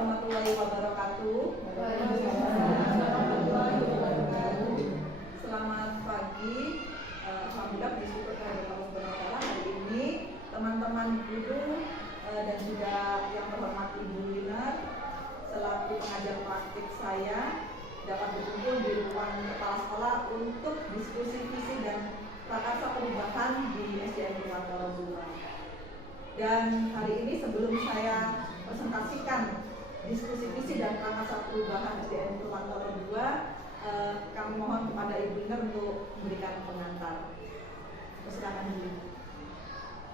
warahmatullahi wabarakatuh. Selamat pagi. Alhamdulillah bersyukur kepada Allah Subhanahu wa taala hari ini teman-teman guru dan juga yang terhormat Ibu Winner selaku pengajar praktik saya dapat berkumpul di ruang kepala sekolah untuk diskusi visi dan prakarsa perubahan di SDN Purwantoro II. Dan hari ini sebelum saya presentasikan diskusi visi dan prakarsa perubahan SDN Purwantoro II, kami mohon kepada Ibu Winner untuk memberikan pengantar. Silakan dulu.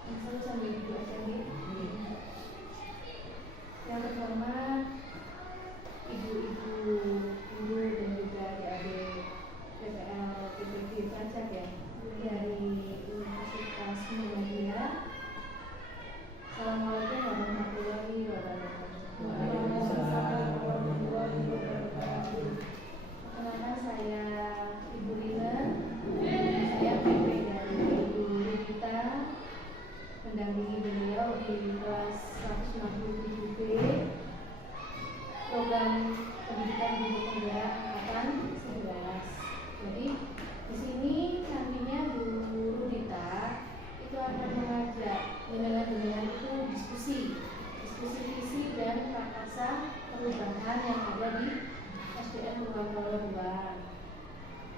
Yang sambil duduk aja nih. Yang terhormat ibu-ibu, guru dan juga adik-adik PPL PPG Pajak ya dari Universitas Muhammadiyah. Assalamualaikum warahmatullahi wabarakatuh. Perkenalkan saya Ibu Winner. Saya PP dari Ibu Rita, mendampingi beliau di kelas 167B program pendidikan guru penggerak angkatan 11. Jadi di sini nantinya Bu Rita itu akan mengajak dengan itu diskusi visi dan prakarsa perubahan yang ada di SDN Purwantoro II.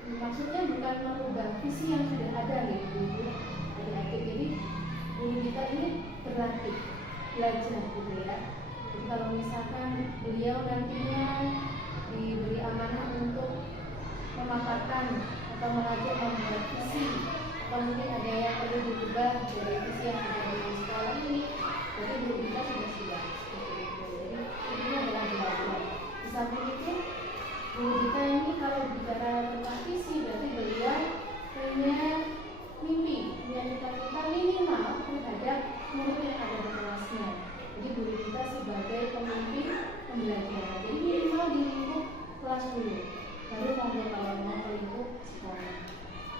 Maksudnya bukan merubah visi yang sudah ada ya Bu, adik-adik. Jadi Bu Rita ini berlatih belajar gitu ya. Jadi kalau misalkan beliau nantinya diberi amanah untuk memaparkan atau mengajak membuat visi, atau mungkin ada yang perlu diubah dari visi yang ada di sekolah ini, jadi Bu Rita sudah siap seperti itu. Jadi ini adalah belajar. Di samping itu Bu Rita ini kalau bicara tentang visi berarti beliau punya mimpi, punya cita-cita minimal terhadap murid yang ada di kelasnya. Jadi Bu Rita sebagai pemimpin pembelajaran, jadi minimal di lingkup kelas dulu, baru mau kalau mau ke lingkup sekolah.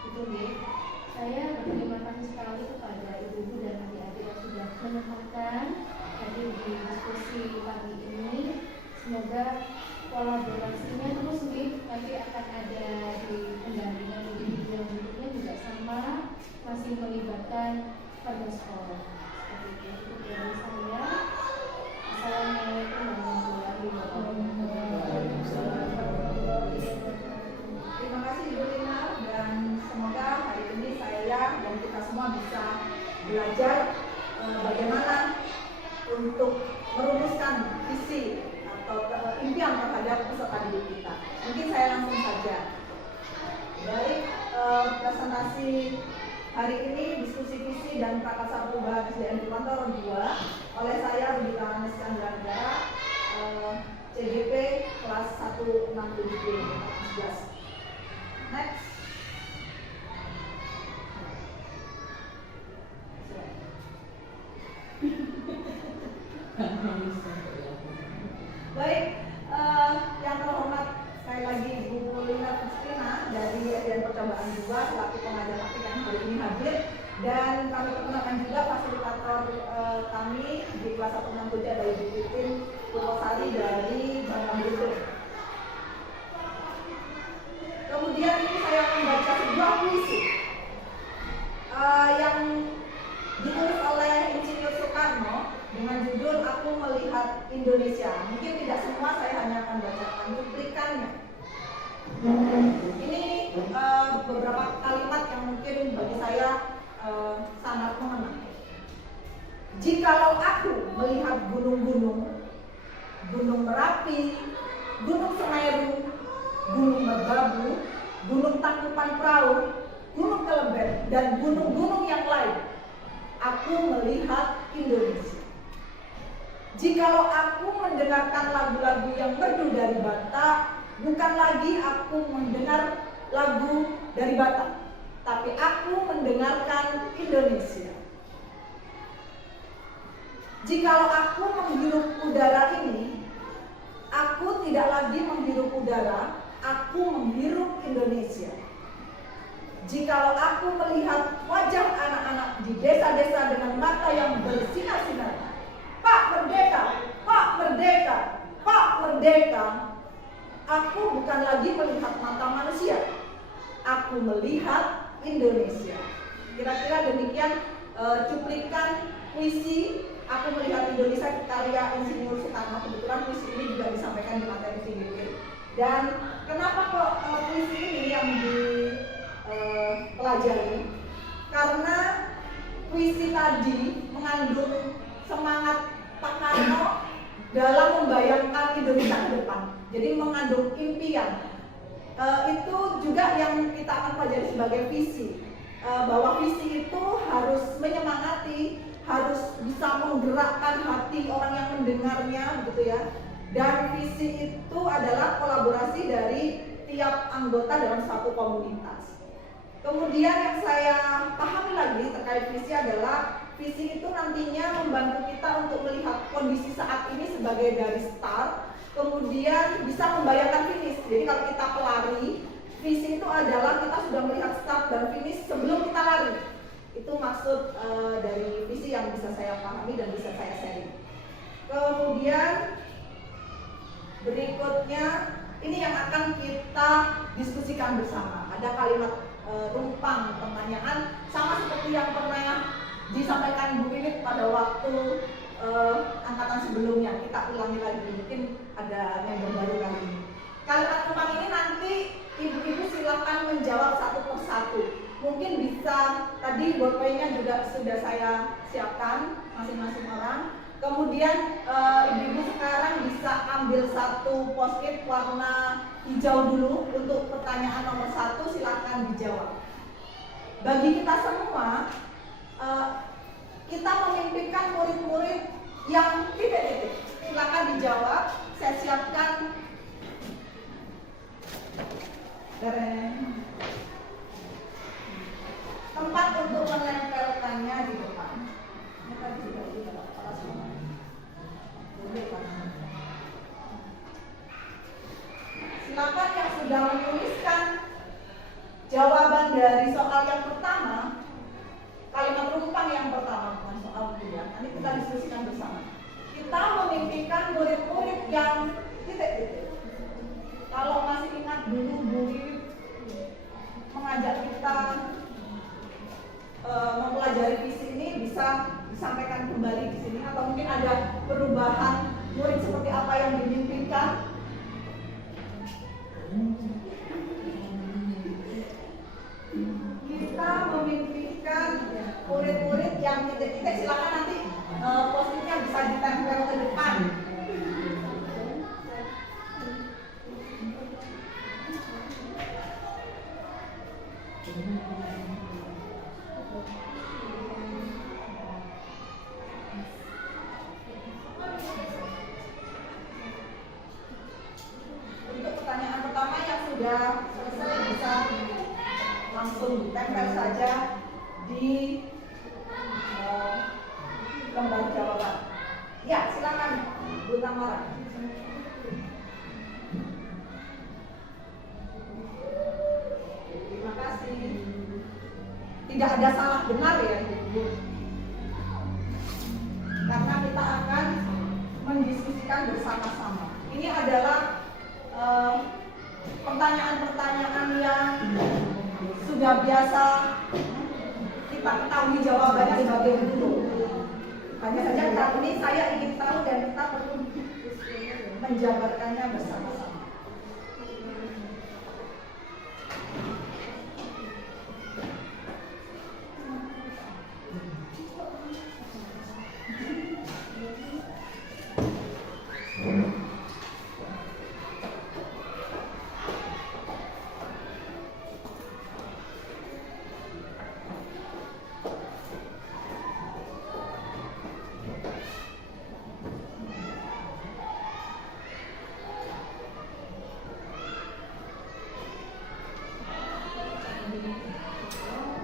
Itu nih. Saya berterima kasih sekali kepada ibu-ibu dan adik-adik yang sudah menyempatkan hadir di diskusi pagi ini. Semoga kolaborasinya terus nih, nanti akan ada di pendampingan ibu-ibu yang berikutnya juga sama, masih melibatkan pada sekolah. Seperti itu dari saya. Assalamualaikum warahmatullahi wabarakatuh. Terima kasih Ibu Winner, dan semoga hari ini saya dan kita semua bisa belajar bagaimana untuk merumuskan visi atau impian terhadap peserta didik kita. Mungkin saya langsung saja. Baik, presentasi hari ini diskusi visi dan prakarsa perubahan SDN Purwantoro II oleh saya Rudita Anes Chandranegara, CGP kelas 167B 14. Next. Baik, yang terhormat sekali lagi Bu Lina Kristina dari SDN Percobaan 2 selaku pengajar praktik yang hari ini hadir, dan kami perkenalkan juga fasilitator kami di kelas 167 ada Ibu Titin Purwosari dari Bangka Belitung. Kemudian ini saya akan baca sebuah puisi yang ditulis oleh Insinyur Soekarno dengan judul Aku Melihat Indonesia. Mungkin tidak semua, saya hanya akan bacakan cuplikannya. Ini beberapa kalimat yang mungkin bagi saya sangat mengena. Jikalau aku melihat gunung-gunung, Gunung Merapi, Gunung Semeru, Gunung Merbabu, Gunung Tangkupan Perahu, Gunung Kelebet, dan gunung-gunung yang lain, aku melihat Indonesia. Jikalau aku mendengarkan lagu-lagu yang merdu dari Batak, bukan lagi aku mendengar lagu dari Batak, tapi aku mendengarkan Indonesia. Jikalau aku menghirup udara ini, aku tidak lagi menghirup udara, aku menghirup Indonesia. Jikalau aku melihat wajah anak-anak di desa-desa dengan mata yang bersinar-sinar, Pak Merdeka, Pak Merdeka, aku melihat Indonesia. Kira-kira demikian cuplikan puisi Aku Melihat Indonesia karya Insinyur Soekarno. Kebetulan puisi ini juga disampaikan di materi VGP. Dan kenapa kok puisi ini yang dipelajari? Karena puisi tadi mengandung semangat Pak Karno dalam membayangkan Indonesia ke depan. Jadi mengandung impian. Itu juga yang kita akan pelajari sebagai visi. Bahwa visi itu harus menyemangati, harus bisa menggerakkan hati orang yang mendengarnya, gitu ya. Dan visi itu adalah kolaborasi dari tiap anggota dalam satu komunitas. Kemudian yang saya pahami lagi terkait visi adalah visi itu nantinya membantu kita untuk melihat kondisi saat ini sebagai garis start, kemudian bisa membayangkan finish. Jadi kalau kita pelari, visi itu adalah kita sudah melihat start dan finish sebelum kita lari. Itu maksud dari visi yang bisa saya pahami dan bisa saya sharing. Kemudian berikutnya ini yang akan kita diskusikan bersama. Ada kalimat rumpang pertanyaan sama seperti yang pernah disampaikan Bu Wiwit pada waktu angkatan sebelumnya. Kita ulangi lagi, mungkin ada yang baru kali ini. Kalimat rumpang ini nanti ibu-ibu silakan menjawab satu persatu. Mungkin bisa, tadi bolpenya juga sudah saya siapkan masing-masing orang. Kemudian ibu-ibu sekarang bisa ambil satu post-it warna hijau dulu untuk pertanyaan nomor 1, silakan dijawab. Bagi kita semua, kita memimpikan murid-murid yang titik-titik. Silakan dijawab. Saya siapkan tempat untuk menempelkannya di depan. Ini tadi sudah para semua. Silakan yang sudah menuliskan jawaban dari soal yang pertama, kalimat rumpang yang pertama, bukan soal kedua. Nanti kita diskusikan bersama. Kita memimpikan murid-murid yang titik-titik. Kalau masih ingat dulu Bu Wiwit mengajak kita mempelajari visi ini, bisa disampaikan kembali di sini, atau mungkin ada perubahan murid seperti apa yang dimimpikan. Kita memimpikan murid-murid yang titik-titik. Silakan nanti post-itnya bisa ditempel ke depan. Untuk pertanyaan pertama yang sudah selesai bisa langsung ditempel saja di lembar jawaban. Ya, silakan Bu Tamara. Terima kasih. Tidak ada salah benar ya, Bu. Karena kita akan mendiskusikan bersama-sama. Ini adalah pertanyaan-pertanyaan yang sudah biasa kita ketahui jawabannya sebagai guru. Hanya saja kali ini saya ingin tahu dan kita perlu menjabarkannya bersama-sama.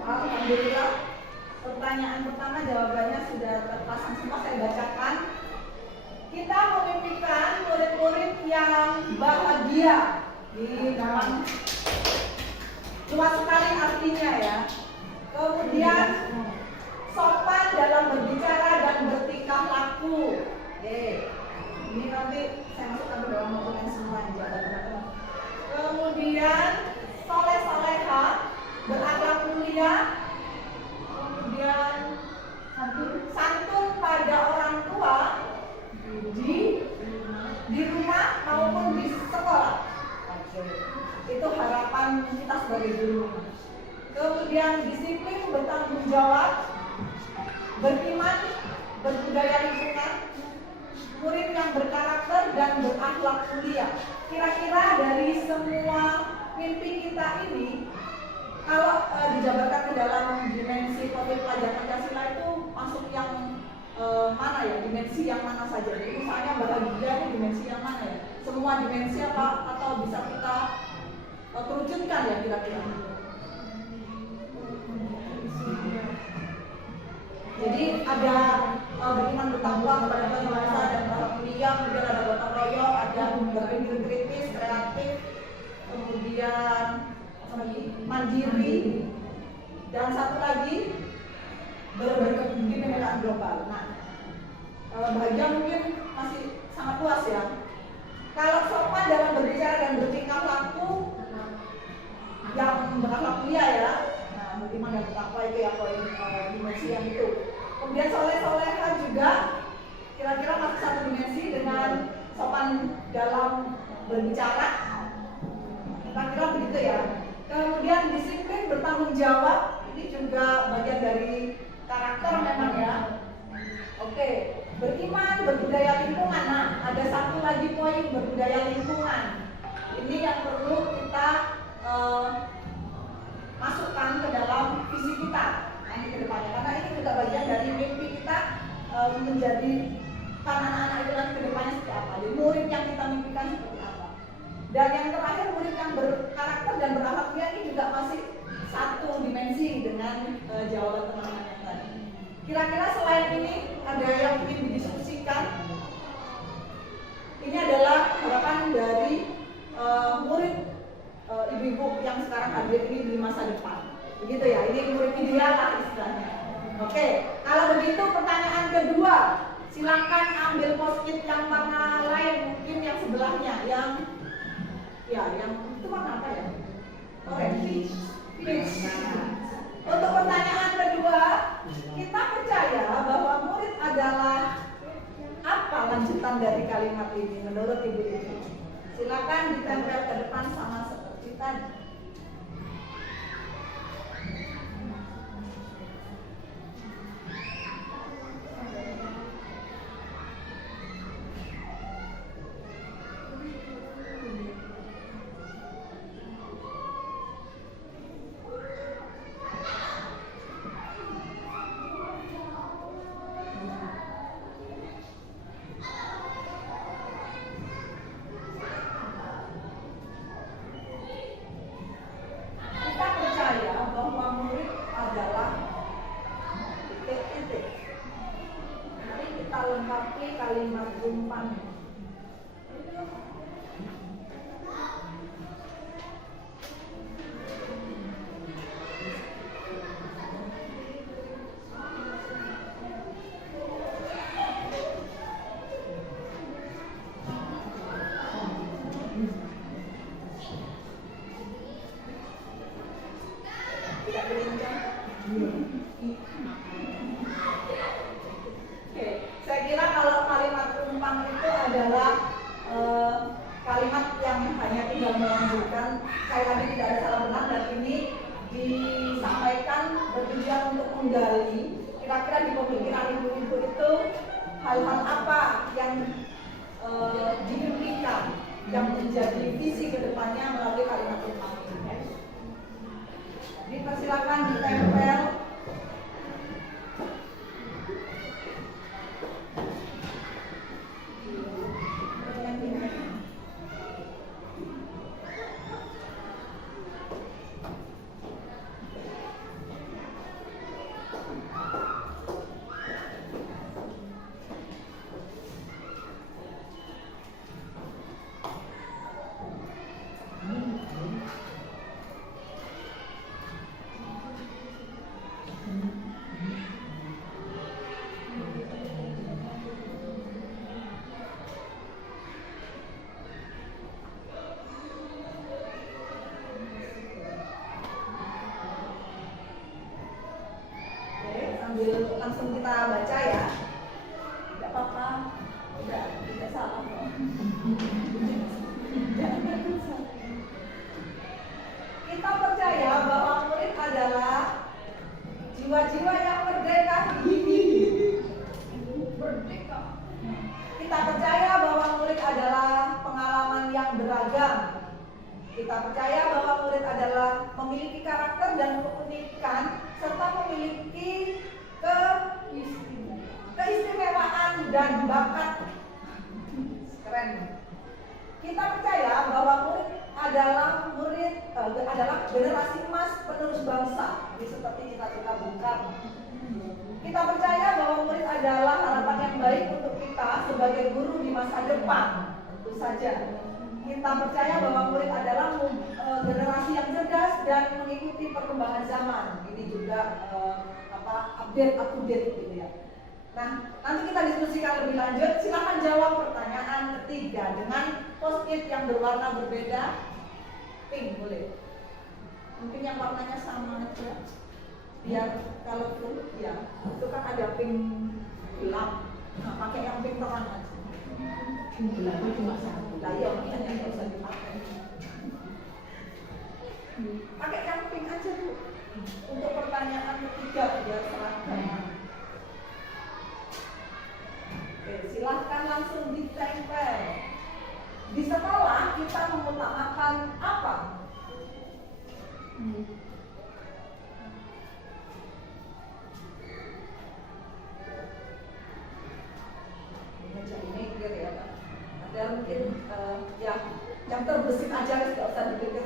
Alhamdulillah, pertanyaan pertama jawabannya sudah terpasang semua, saya bacakan. Kita memimpikan murid-murid yang bahagia di dalam, luas sekali artinya ya. Kemudian sopan dalam berbicara dan bertingkah laku. Ini nanti saya masukkan ke dalam dokumen semua yang jaga teman-teman. Kemudian soleh-soleha berakhlak mulia, kemudian santun pada orang tua di rumah maupun di sekolah. Itu harapan kita sebagai guru. Kemudian disiplin, bertanggung jawab, beriman, berbudaya lingkungan, murid yang berkarakter dan berakhlak mulia. Kira-kira dari semua mimpi kita ini, kalau dijabarkan ke dalam dimensi profil pelajar Pancasila itu masuk yang mana ya? Dimensi yang mana saja? Jadi misalnya bahagia ini dimensi yang mana ya? Semua dimensi apa atau bisa kita kerucutkan ya kira-kira? Jadi ada beriman bertakwa kepada Tuhan Yang Esa dan berakhlak mulia, kemudian ada gotong royong, ada berpikir kritis, kreatif, kemudian mandiri, dan satu lagi berkebinekaan global. Nah, bahagia mungkin masih sangat luas ya. Kalau sopan dalam berbicara dan bertingkah laku yang berakhlak mulia ya. Nah, beriman dan bertakwa itu ya poin dimensi yang itu. Kemudian soleh-soleha juga kira-kira masuk satu dimensi dengan sopan dalam berbicara. Kira-kira begitu ya. Kemudian disiplin, bertanggung jawab, ini juga bagian dari karakter memang ya. Oke, beriman, berbudaya lingkungan. Nah, ada satu lagi poin berbudaya lingkungan. Ini yang perlu kita masukkan ke dalam visi kita nanti ke depannya. Karena ini juga bagian dari mimpi kita menjadi anak-anak itu nanti ke depannya seperti apa. Jadi murid yang kita mimpikan seperti apa. Dan yang terakhir, murid yang berkarakter dan berakhlak mulia ini juga masih satu dimensi dengan jawaban teman-teman yang tadi. Kira-kira selain ini ada yang ingin didiskusikan? Ini adalah harapan dari murid ibu-ibu yang sekarang hadir ini di masa depan. Begitu ya, ini murid ideal lah istilahnya. Oke, kalau begitu pertanyaan kedua, silakan ambil post-it yang warna lain, mungkin yang sebelahnya, yang itu warna apa ya? Orange. Untuk pertanyaan kedua, kita percaya bahwa murid adalah apa lanjutan dari kalimat ini menurut ibu-ibu? Silakan ditempel ke depan sama seperti tadi. Kalimat umpan. Saya kira kalau kalimat umpan itu adalah kalimat yang hanya tinggal melanjutkan, sekali lagi tidak ada salah benar, dan ini disampaikan bertujuan untuk menggali kira-kira di pemikiran ibu-ibu itu hal-hal apa yang dimimpikan yang menjadi visi kedepannya melalui kalimat umpan ini. Dipersilakan ditempel. Kita percaya bahwa murid adalah pengalaman yang beragam. Kita percaya bahwa murid adalah memiliki karakter dan keunikan serta memiliki keistimewaan dan bakat. Keren. Kita percaya bahwa murid adalah generasi emas penerus bangsa, ini seperti cita-cita Bung Karno. Kita percaya bahwa murid adalah harapan yang baik untuk kita sebagai guru di masa depan, tentu saja. Kita percaya bahwa murid adalah generasi yang cerdas dan mengikuti perkembangan zaman. Ini juga update up to date gitu ya. Nah, nanti kita diskusikan lebih lanjut. Silakan jawab pertanyaan ketiga dengan post-it yang berwarna berbeda. Pink boleh. Mungkin yang warnanya sama aja. Biar kalau ya, itu kan ada pink gelap. Nah, pakai yang pink terang aja. Pink gelap itu cuma satu. Lah iya, makanya nggak usah dipakai. Pakai yang pink aja Bu. Untuk pertanyaan ketiga biar seragam. Oke, silahkan langsung ditempel. Di sekolah kita mengutamakan apa? Meja ini clear ya Pak. Ada mungkin yang terbesit aja nggak usah dipikir.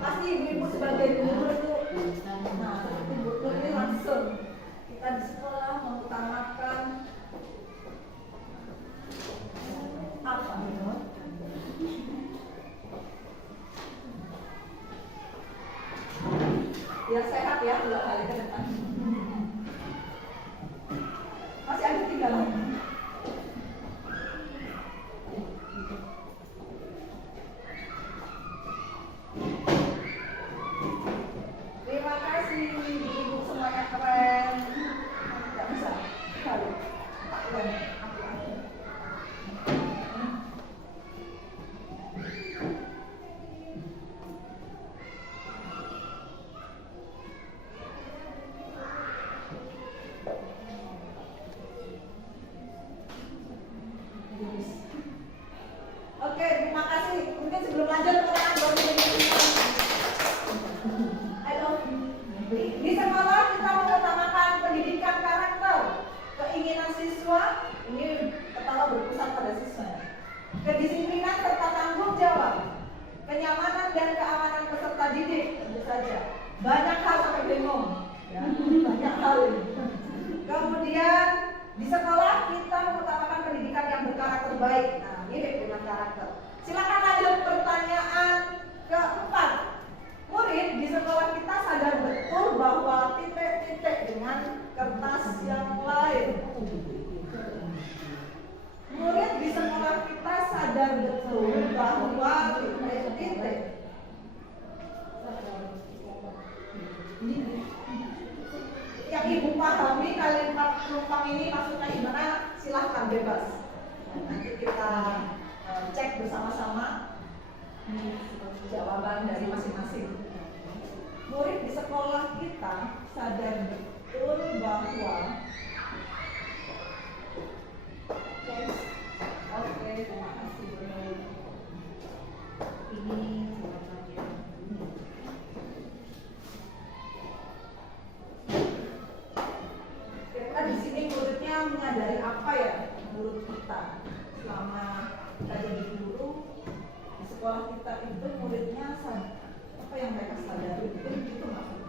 Pasti ibu-ibu sebagai guru itu, nah seperti Bu Nur ini langsung kita di sekolah mengutamakan apa? Biar sehat ya 2 hari ke depan. Masih ada 3 lagi. Terima kasih ibu-ibu semuanya keren. Tidak bisa sekali. Oke, terima kasih. Mungkin sebelum lanjut pertanyaan buat I love you. Di sekolah kita mengutamakan pendidikan karakter, keinginan siswa, ini pertama berpusat pada siswa, kedisiplinan serta tanggung jawab, kenyamanan dan keamanan peserta didik, tentu saja. Banyak hal sampai bingung, ya, banyak hal. Kemudian di sekolah kita mengutamakan pendidikan yang berkarakter baik. Nah, ini dengan karakter. Silakan lanjut pertanyaan keempat. Murid di sekolah kita sadar betul bahwa titik-titik dengan kertas yang lain. Murid di sekolah kita sadar betul bahwa titik-titik. Yang ibu pahami kalimat penumpang ini maksudnya gimana? Silahkan bebas. Nanti kita cek bersama-sama jawaban dari masing-masing. Murid di sekolah kita sadar betul bahwa oke, terima kasih Bu. Ini kira-kira di sini muridnya menyadari apa ya menurut kita selama kita jadi guru di sekolah kita itu muridnya apa yang mereka sadari itu maksudnya.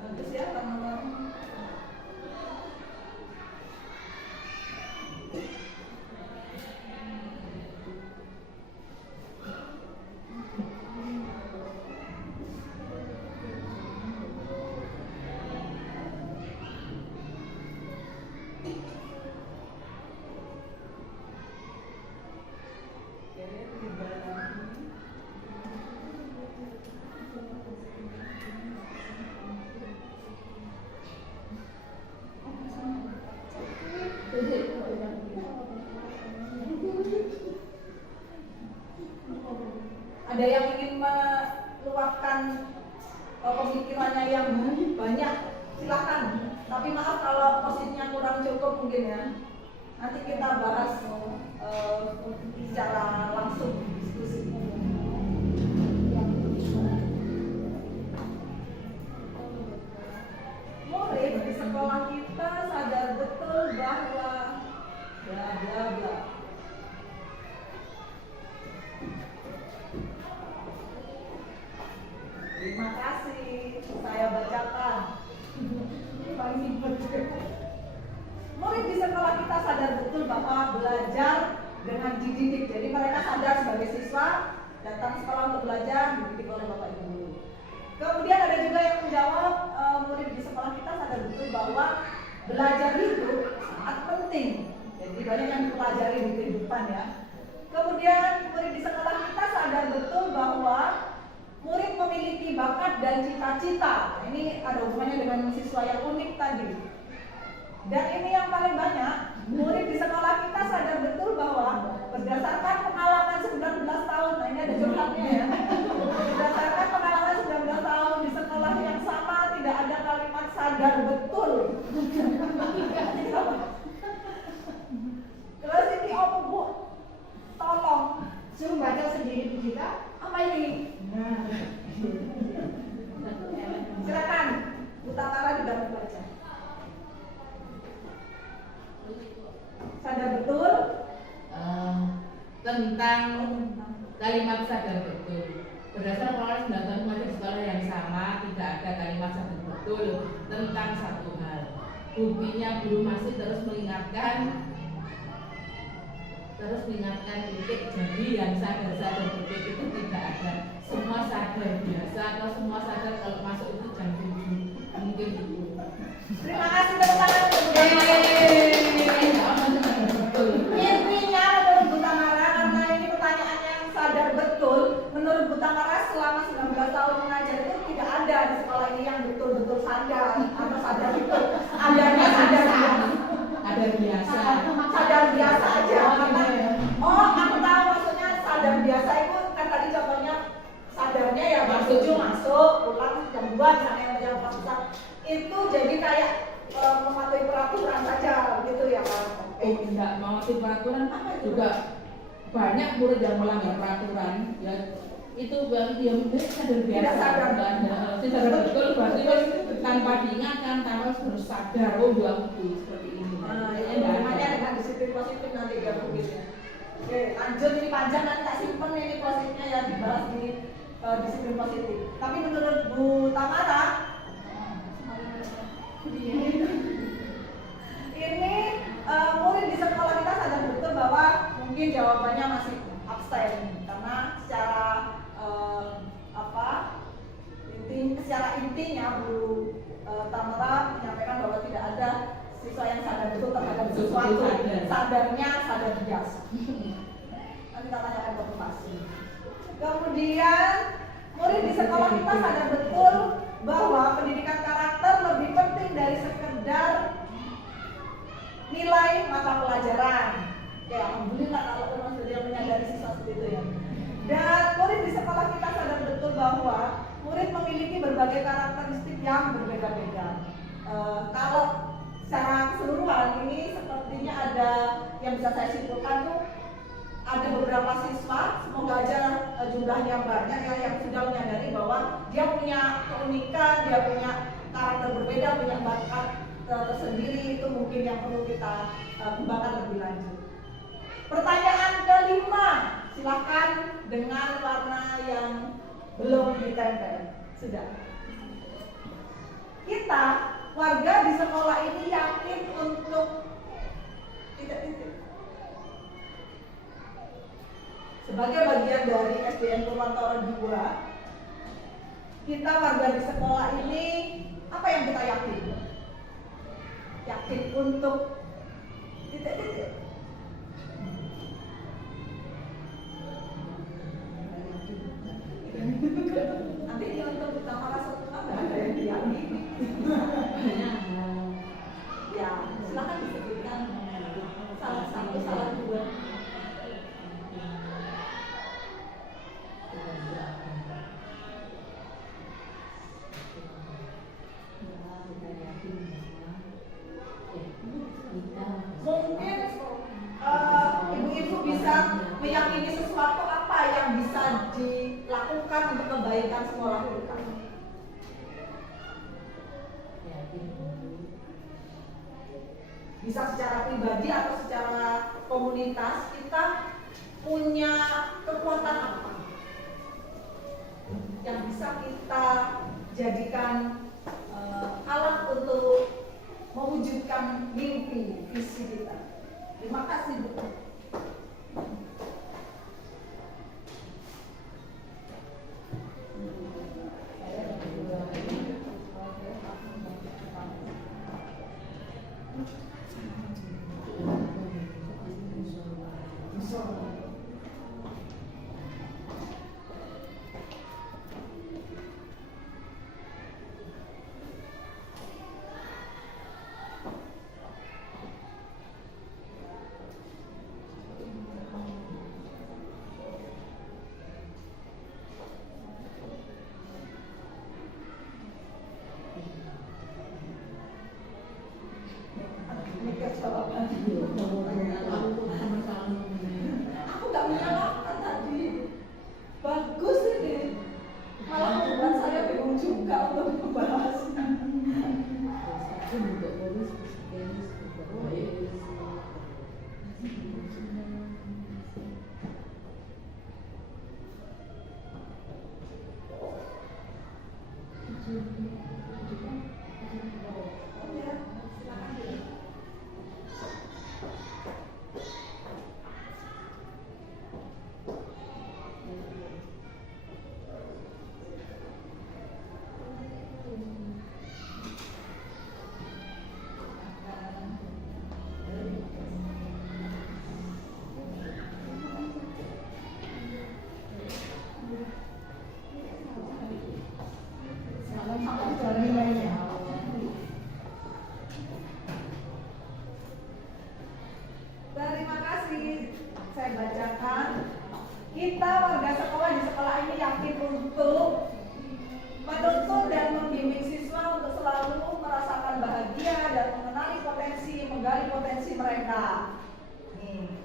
Bagus ya teman-teman. Ada yang ingin meluapkan pemikirannya yang banyak, silahkan. Tapi maaf kalau posisinya kurang cukup mungkin ya. Nanti kita bahas secara langsung diskusi. Murid di sekolah kita sadar betul bahwa bla bla bla. Terima kasih, saya bacakan. Murid di sekolah kita sadar betul bahwa belajar dengan dididik. Jadi mereka sadar sebagai siswa datang sekolah untuk belajar, dididik oleh bapak ibu guru. Kemudian ada juga yang menjawab, murid di sekolah kita sadar betul bahwa belajar itu sangat penting. Jadi banyak yang dipelajari di kehidupan ya. Kemudian murid di sekolah kita sadar betul bahwa murid memiliki bakat dan cita-cita. Ini ada hubungannya dengan siswa yang unik tadi. Dan ini yang paling banyak, murid di sekolah kita sadar betul bahwa berdasarkan pengalaman 19 tahun, nah ini ada curhatnya ya. Berdasarkan pengalaman 19 tahun di sekolah yang sama tidak ada kalimat sadar betul. Terus ini apa Bu? Tolong Suruh baca sendiri Bu Gita. apa ini? Nah, silakan Bu Tamara juga membaca. Sadar betul tentang kalimat sadar betul. Berdasarkan pengalaman 9 tahun mengajar di sekolah yang sama, tidak ada kalimat sadar betul tentang satu hal. Buktinya guru masih terus mengingatkan titik. Jadi yang sadar betul itu tidak ada. Semua sadar biasa atau semua sadar kalau masuk itu jam 7 mungkin itu. Terima kasih tepuk tangan untuk Bu Tamara. Intinya menurut Bu Tamara, karena ini pertanyaan yang sadar betul, menurut Bu Tamara selama 19 tahun mengajar itu tidak ada di sekolah ini yang betul-betul sadar atau sadar itu. Adanya sadar biasa. Sadar biasa aja. Oh, aku tahu maksudnya sadar biasa itu kan tadi contohnya sadarnya ya jam 7 masuk, pulang jam 2 misalnya yang jam 4 itu jadi kayak mematuhi peraturan saja gitu ya Pak. Tidak mematuhi peraturan juga banyak murid yang melanggar peraturan ya, itu berarti dia sadar biasa. Tidak sadar betul berarti tanpa diingatkan tanpa harus sadar itu seperti ini. Ini namanya dengan disiplin positif nanti ya mungkin ya. Oke, lanjut, ini panjang nanti tak simpen ini positifnya ya dibahas di disiplin positif. Tapi menurut Bu Tamara ini murid di sekolah kita sadar betul bahwa mungkin jawabannya masih absen karena secara intinya Bu Tamara menyampaikan bahwa tidak ada siswa yang sadar betul terhadap sesuatu. Sadarnya sadar biasa. Nanti kita tanyakan konfirmasi. Kemudian murid di sekolah kita sadar betul bahwa pendidikan karakter lebih penting dari sekedar nilai mata pelajaran. Ya, alhamdulillah kalau memang sudah menyadari siswa seperti itu ya. Dan murid di sekolah kita sadar betul bahwa murid memiliki berbagai karakteristik yang berbeda-beda. Kalau secara keseluruhan ini sepertinya ada yang bisa saya simpulkan tuh ada beberapa siswa, semoga aja jumlahnya banyak ya, yang sudah menyadari bahwa dia punya keunikan, dia punya karakter berbeda, punya bakat tersendiri. Itu mungkin yang perlu kita kembangkan lebih lanjut. Pertanyaan kelima, silakan dengan warna yang belum ditempel. Sudah. Kita warga di sekolah ini yakin untuk sebagai bagian dari SDN Purwantoro 2, kita warga di sekolah ini apa yang kita yakin? Yakin untuk titik-titik. Nanti ini untuk utama rasa apa ada yang diyakini. Ya, silakan disebutkan salah satu, salah dua. lakukan untuk kebaikan sekolah kita. Bisa secara pribadi atau secara komunitas, kita punya kekuatan apa yang bisa kita jadikan alat untuk mewujudkan mimpi visi kita. Terima kasih Bu. Aku nggak menyalahkan tadi. Bagus ini. Malah membuat saya bingung juga untuk membahasnya. Terima kasih. Saya bacakan. Kita warga sekolah di sekolah ini yakin untuk menuntun dan membimbing siswa untuk selalu merasakan bahagia dan menggali potensi mereka.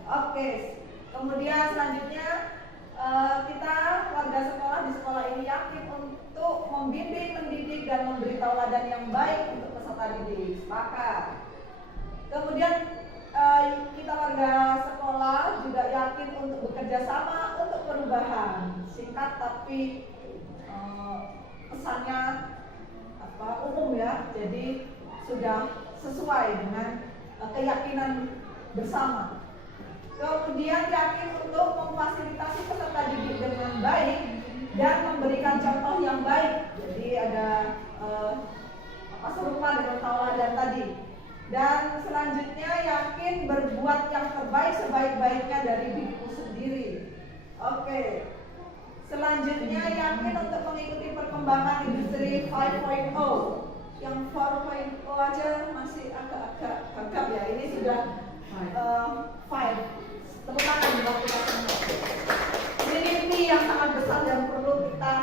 Oke. Kemudian selanjutnya kita warga sekolah di sekolah ini yakin untuk membimbing, mendidik dan memberi tauladan yang baik untuk peserta didik. Sepakat. Kemudian kita warga sekolah juga yakin untuk bekerja sama untuk perubahan. Singkat tapi pesannya umum ya. Jadi sudah sesuai dengan keyakinan bersama. Kemudian yakin untuk memfasilitasi peserta didik dengan baik dan memberikan contoh yang baik. Jadi ada serupa dengan tauladan tadi. Dan selanjutnya yakin berbuat yang terbaik sebaik-baiknya dari diriku sendiri. Oke. Selanjutnya yakin untuk mengikuti perkembangan industri 5.0. Yang 4.0 aja masih agak-agak gagap ya. Ini sudah 5. Tepuk tangan buat kita semua. Ini mimpi yang sangat besar dan perlu kita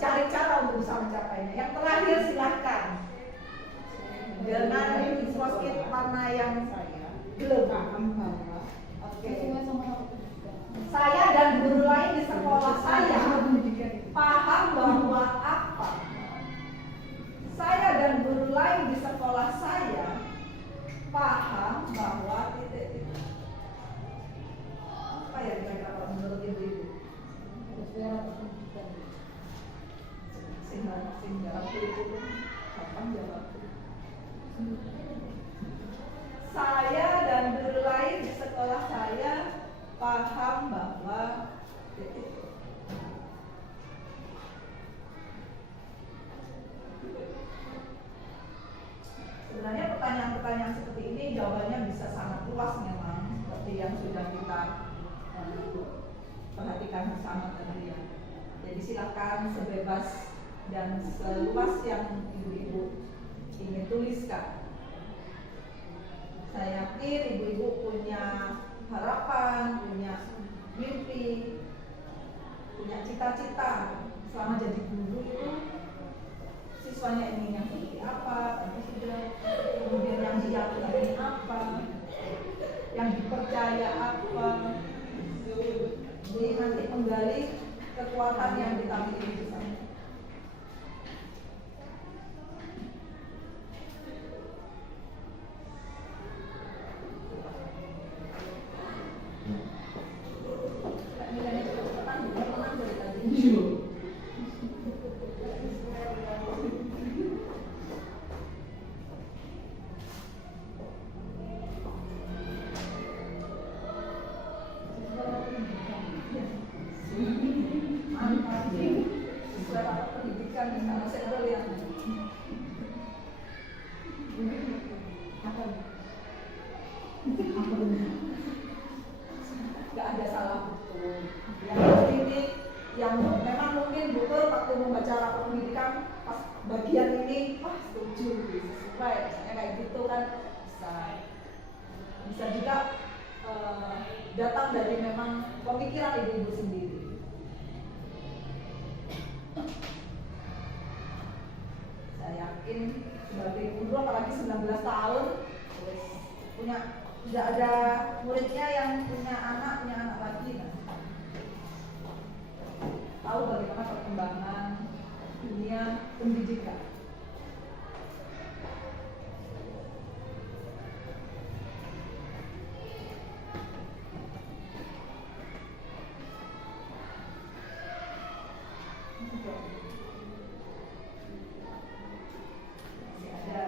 cari cara untuk bisa mencapainya. Yang terakhir silahkan. Dengan sosmed mana yang belum paham bahwa saya dan guru lain di sekolah saya paham bahwa apa? Saya dan guru lain di sekolah saya paham bahwa apa ya kira-kira menurut ibu-ibu? Sehingga itu kapan jawab? Saya dan guru lain di sekolah saya paham bahwa sebenarnya pertanyaan-pertanyaan seperti ini jawabannya bisa sangat luas memang, seperti yang sudah kita perhatikan bersama tadi ya. Jadi silakan sebebas dan seluas yang ibu-ibu ingin tuliskan. Saya yakin ibu-ibu punya harapan, punya mimpi, punya cita-cita. Selama jadi guru itu siswanya ingin yang seperti apa, tadi sudah. Kemudian yang diyakini apa, yang dipercaya apa. Jadi nanti menggali kekuatan yang kita miliki bersama. Nilainya cepat-cepatan, bukan menang dari tadi. Mantap, sesuai arah pendidikan di sana saya udah lihat. Gak ada salah betul. Yang ini yang memang mungkin betul waktu membaca rapor pendidikan pas bagian ini, wah setuju, sesuai, misalnya kayak gitu kan bisa juga datang dari memang pemikiran ibu-ibu sendiri. Saya yakin sebagai guru apalagi 19 tahun punya tidak ada muridnya yang punya anak lagi tahu bagaimana perkembangan dunia pendidikan. Masih ada.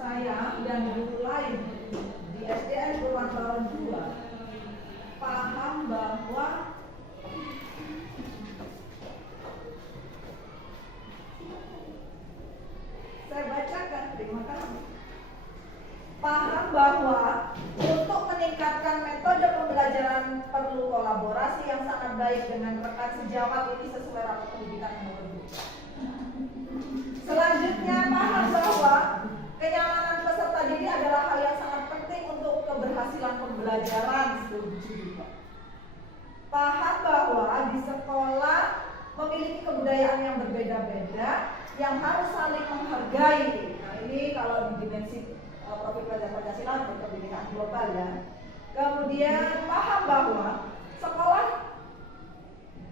Saya dan guru lain di SDN Purwakarta 2 paham bahwa saya bacakan, terima kasih. Paham bahwa untuk meningkatkan metode pembelajaran perlu kolaborasi yang sangat baik dengan rekan sejawat ini sesuai rapor pendidikan nomor 2. Selanjutnya paham bahwa kenyamanan peserta didik adalah hal yang sangat penting untuk keberhasilan pembelajaran. Setuju. Paham bahwa di sekolah memiliki kebudayaan yang berbeda-beda yang harus saling menghargai. Nah ini kalau di dimensi profil pelajaran Pancasila untuk pendidikan global ya. Kemudian paham bahwa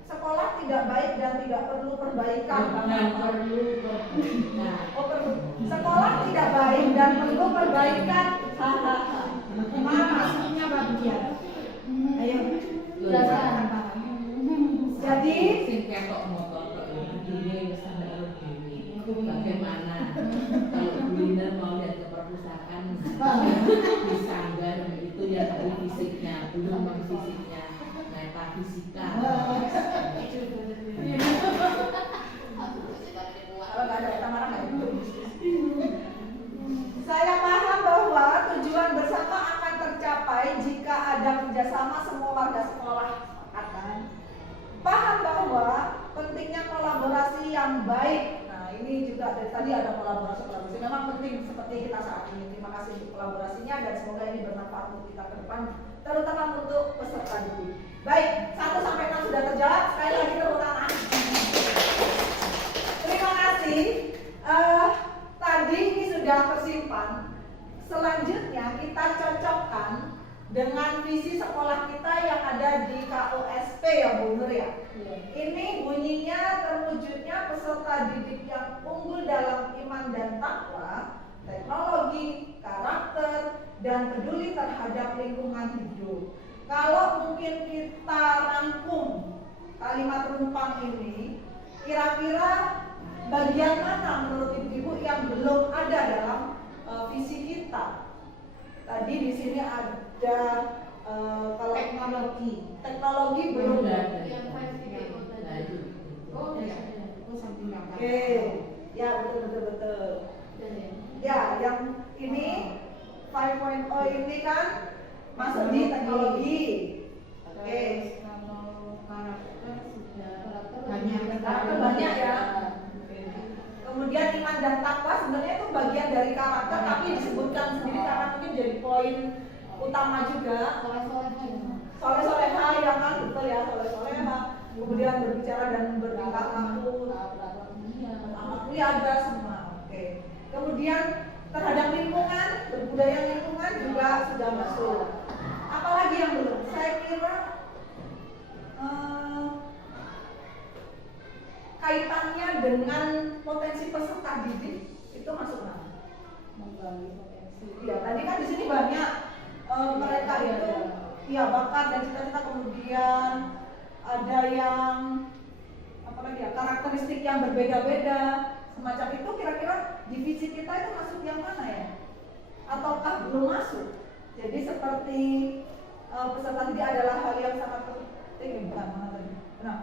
sekolah tidak baik dan tidak perlu perbaikan. Sekolah tidak baik dan perlu perbaikan. Maksudnya apa dia? Ayo. Jadi bagaimana kalau kuliner mau lihat ke perpustakaan disanggar itu ya dari fisiknya belum fisiknya metafisika. Kalau nggak ada kita marah nggak itu. Saya paham bahwa tujuan bersama akan tercapai jika ada kerjasama semua warga sekolah. Paham bahwa pentingnya kolaborasi yang baik. Nah ini juga dari tadi ada kolaborasi. Memang penting seperti kita saat ini. Terima kasih untuk kolaborasinya dan semoga ini bermanfaat untuk kita ke depan, terutama untuk peserta didik. Baik, 1 sampai 6 sudah terjawab. Sekali lagi tepuk tangan. Terima kasih. Tadi ini sudah tersimpan. Selanjutnya kita cocokkan dengan visi sekolah kita yang ada di KOSP ya Bu Nur ya. Ini bunyinya terwujudnya peserta didik yang unggul dalam iman dan takwa, teknologi, karakter, dan peduli terhadap lingkungan hidup. Kalau mungkin kita rangkum kalimat rumpang ini, kira-kira bagian mana menurut ibu-ibu yang belum ada dalam visi kita? Tadi di sini ada kalau teknologi belum ada. Oke, ya betul. Ya, yang ini 5.0 ini kan masuk di teknologi. Oke. Karakter banyak ya. Kemudian iman dan takwa sebenarnya itu bagian dari karakter, tapi disebutkan sendiri karena mungkin jadi poin utama juga. Soleh-soleha ya kan, betul ya, soleh-soleha. Kemudian berbicara dan bertingkah laku amat akui ada semua. Oke. Kemudian terhadap lingkungan, berbudaya lingkungan juga sudah masuk. Apalagi yang belum? Saya kira kaitannya dengan potensi peserta didik itu masuk mana? Menggali potensi. Ya, tadi kan di sini banyak mereka itu ya bakat dan cita-cita, kemudian ada yang apalagi ya karakteristik yang berbeda-beda semacam itu. Kira-kira divisi kita itu masuk yang mana ya? Ataukah belum masuk? Jadi seperti peserta didik adalah hal yang sangat penting, bukan mana tadi? Nah,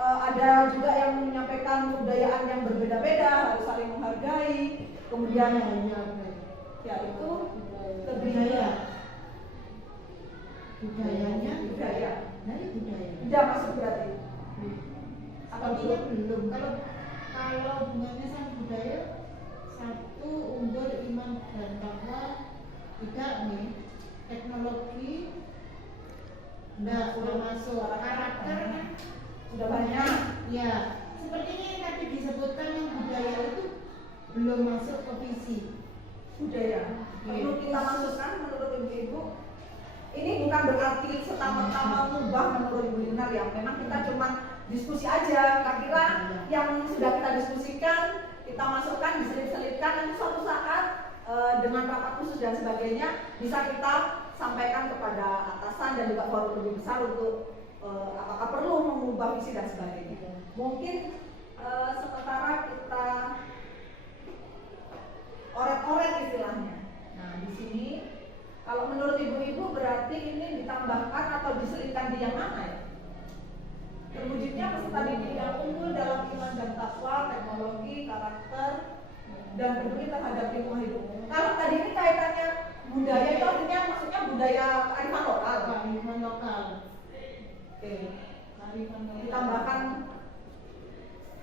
ada juga yang menyampaikan kebudayaan yang berbeda-beda, harus saling menghargai. Kemudian ya itu budaya. Budayanya budaya. Nah, ini budaya. Tidak masuk berarti. Sepertinya belum. Kalau hubungannya sama budaya, satu unggul iman dan takwa, tidak nih. Teknologi, enggak sudah masuk. Karakter kan Sudah banyak. ya. Sepertinya yang tadi disebutkan yang budaya itu belum masuk ke visi. Budaya perlu kita masukkan menurut ibu-ibu. Ini bukan berarti serta-merta mengubah menurut ibu Yunar ya. Memang kita cuma diskusi aja. Kira-kira yang sudah kita diskusikan kita masukkan, diselip-selipkan, nanti suatu saat dengan rapat khusus dan sebagainya bisa kita sampaikan kepada atasan dan juga forum lebih besar untuk apakah perlu mengubah visi dan sebagainya. Mungkin sementara kita oret-oret istilahnya. Nah, di sini kalau menurut ibu-ibu berarti ini ditambahkan atau diselipkan di yang mana ya? Terwujudnya peserta didik yang unggul dalam iman dan takwa, teknologi, karakter, dan peduli terhadap lingkungan hidup. Kalau tadi ini kaitannya budaya itu artinya maksudnya budaya kearifan lokal. Kearifan lokal. Oke. Ditambahkan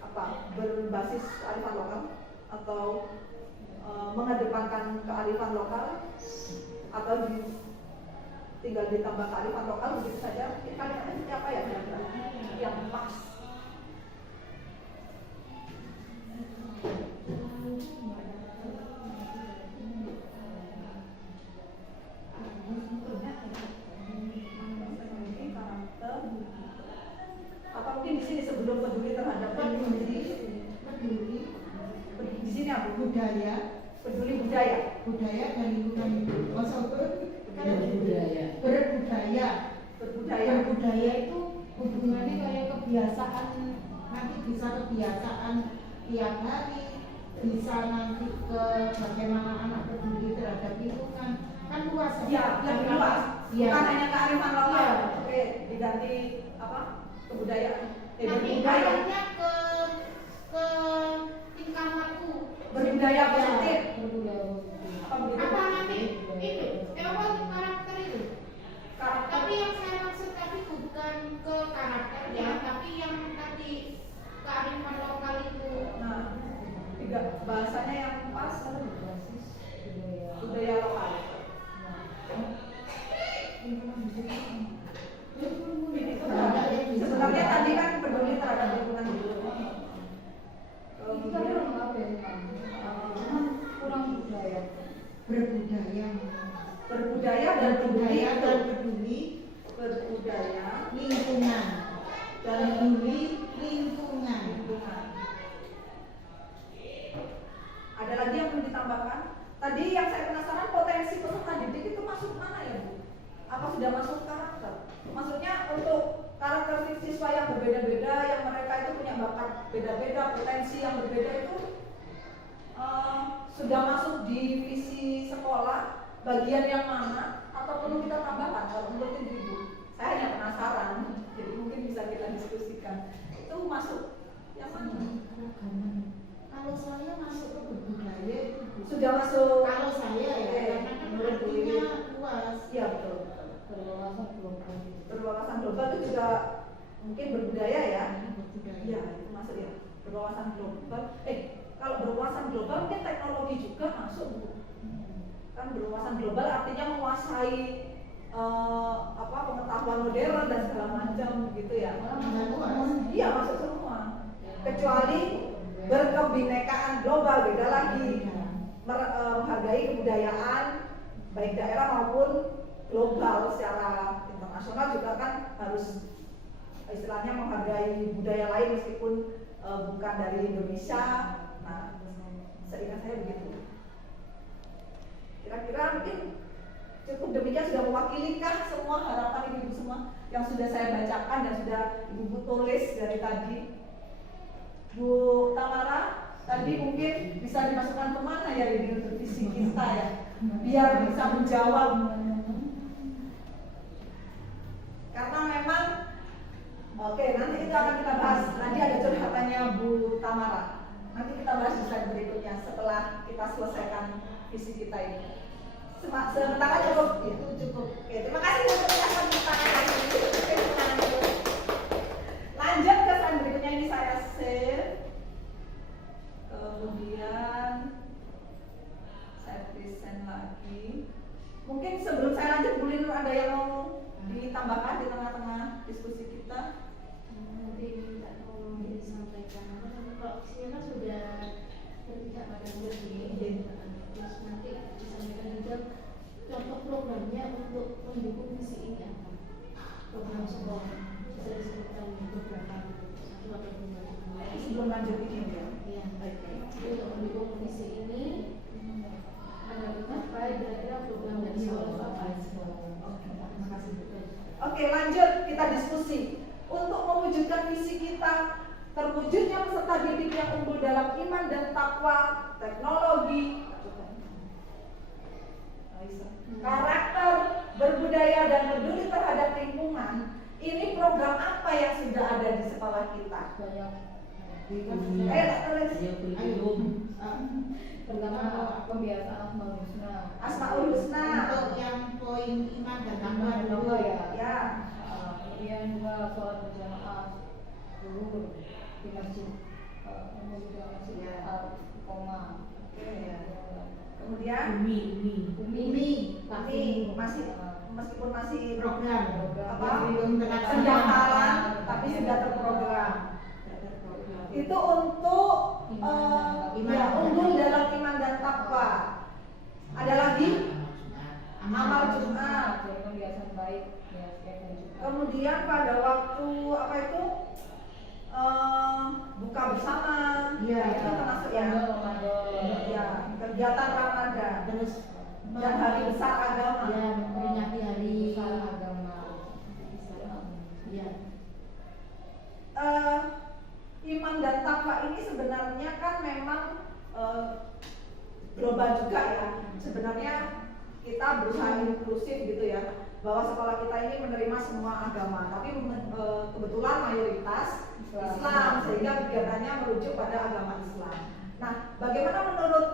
apa? Berbasis kearifan lokal atau mengedepankan kearifan lokal atau tinggal ditambah kearifan lokal begitu saja. Kalimatnya seperti apa ya kira-kira yang pas? Atau mungkin di sini sebelum peduli terhadap peduli di sini apa? Budaya, Peduli budaya. budaya dan lingkungan hidup. Berbudaya. Berbudaya. Berbudaya. Berbudaya itu hubungannya kayak kebiasaan, nanti bisa kebiasaan tiap hari, bisa nanti ke bagaimana anak peduli terhadap lingkungan, kan luas Ya, lebih luas. Ya. Bukan hanya kearifan lokal. Ya. Oke, diganti apa? Kebudayaan. Nanti Berbudaya. arahnya ke tingkah laku. Berbudaya positif. Berbudaya. Apa begitu? Apa nanti itu? Apa karakter itu? Karakter. Tapi yang saya maksud tadi bukan ke karakter ya, tapi yang tadi kearifan lokal itu. Nah, tiga bahasanya yang pas budaya lokal. Sebenarnya tadi kan peduli terhadap lingkungan hidup. Itu tadi orang apa ya? Kurang budaya. Berbudaya. Berbudaya dan peduli. Berbudaya dan peduli Berbudaya lingkungan. dan Peduli lingkungan. lingkungan. Ada lagi yang perlu ditambahkan? Tadi yang saya penasaran potensi peserta didik itu masuk mana ya Bu? Apa sudah masuk karakter? Maksudnya untuk karakteristik siswa yang berbeda-beda, yang mereka itu punya bakat beda-beda, potensi yang berbeda itu sudah masuk di visi sekolah, bagian yang mana, atau perlu kita tambahkan? Kalau menurut Ibu, saya hanya penasaran, jadi mungkin bisa kita diskusikan. Itu masuk yang mana? Kalau saya masuk ke berbudaya itu Sudah masuk. kalau saya ya, Oke. karena kan artinya luas. Iya betul. Berwawasan global. Berwawasan global itu juga mungkin berbudaya ya. Berbudaya. Iya itu masuk ya. Berwawasan global. Kalau berwawasan global mungkin teknologi juga masuk Bu. Kan berwawasan global artinya menguasai pengetahuan modern dan segala macam gitu ya. Dengan luas. Iya masuk semua. Kecuali berkebinekaan global, beda lagi. Menghargai kebudayaan baik daerah maupun global. Secara internasional juga kan harus istilahnya menghargai budaya lain meskipun bukan dari Indonesia. Nah, seingat saya begitu. Kira-kira mungkin cukup demikian, sudah mewakilikah semua harapan ibu-ibu semua yang sudah saya bacakan dan sudah ibu-ibu tulis dari tadi? Bu Tamara, tadi mungkin bisa dimasukkan kemana ya ini untuk visi kita ya, biar bisa menjawab. Karena memang, oke, nanti itu akan kita bahas. Nanti ada curhatannya Bu Tamara. Nanti kita bahas di slide berikutnya setelah kita selesaikan visi kita ini. Sementara cukup, itu cukup. Oke, terima kasih untuk kita. Lanjut ke slide berikutnya, ini saya share. Kemudian saya present lagi. Mungkin sebelum saya lanjut, Bu Linur, ada yang mau ditambahkan di tengah-tengah diskusi kita? Nanti minta tolong disampaikan. Kalau isinya kan sudah berpijak pada bulan ini. Terus nanti disampaikan juga contoh programnya untuk mendukung misi ini apa? Program sekolah bisa disebutkan beberapa satu atau dua. Sebelum lanjut ini ya. Iya. Untuk mendukung misi ini ada apa? Kira-kira program dari sekolah apa? Terima kasih. Oke, lanjut kita diskusi. Untuk mewujudkan visi kita, terwujudnya peserta didik yang unggul dalam iman dan takwa, teknologi, karakter, berbudaya dan peduli terhadap lingkungan. Ini program apa yang sudah ada di sekolah kita? Pertama pembiasaan Asmaul Husna. Asmaul Husna. Untuk yang poin iman dan takwa dulu Ya. Kemudian juga sholat berjamaah zuhur di masjid umum juga masjid Al-Iqomah. Kemudian Umi masih meskipun masih program apa? belum terlaksana. Pendaftaran tapi sudah terprogram. Itu untuk unggul dalam iman dan takwa. Ada lagi amal Jumat. Kebiasaan baik ya setiap hari Jumat. Kemudian pada waktu apa itu buka bersama, Iya, itu termasuk ya. Ya, kegiatan Ramadan. Terus Dan hari besar agama. ya memperingati hari agama. ya. Iman dan takwa ini sebenarnya kan memang global juga ya. Sebenarnya kita berusaha inklusif gitu ya, bahwa sekolah kita ini menerima semua agama, tapi kebetulan mayoritas Islam, sehingga kegiatannya merujuk pada agama Islam. Nah, bagaimana menurut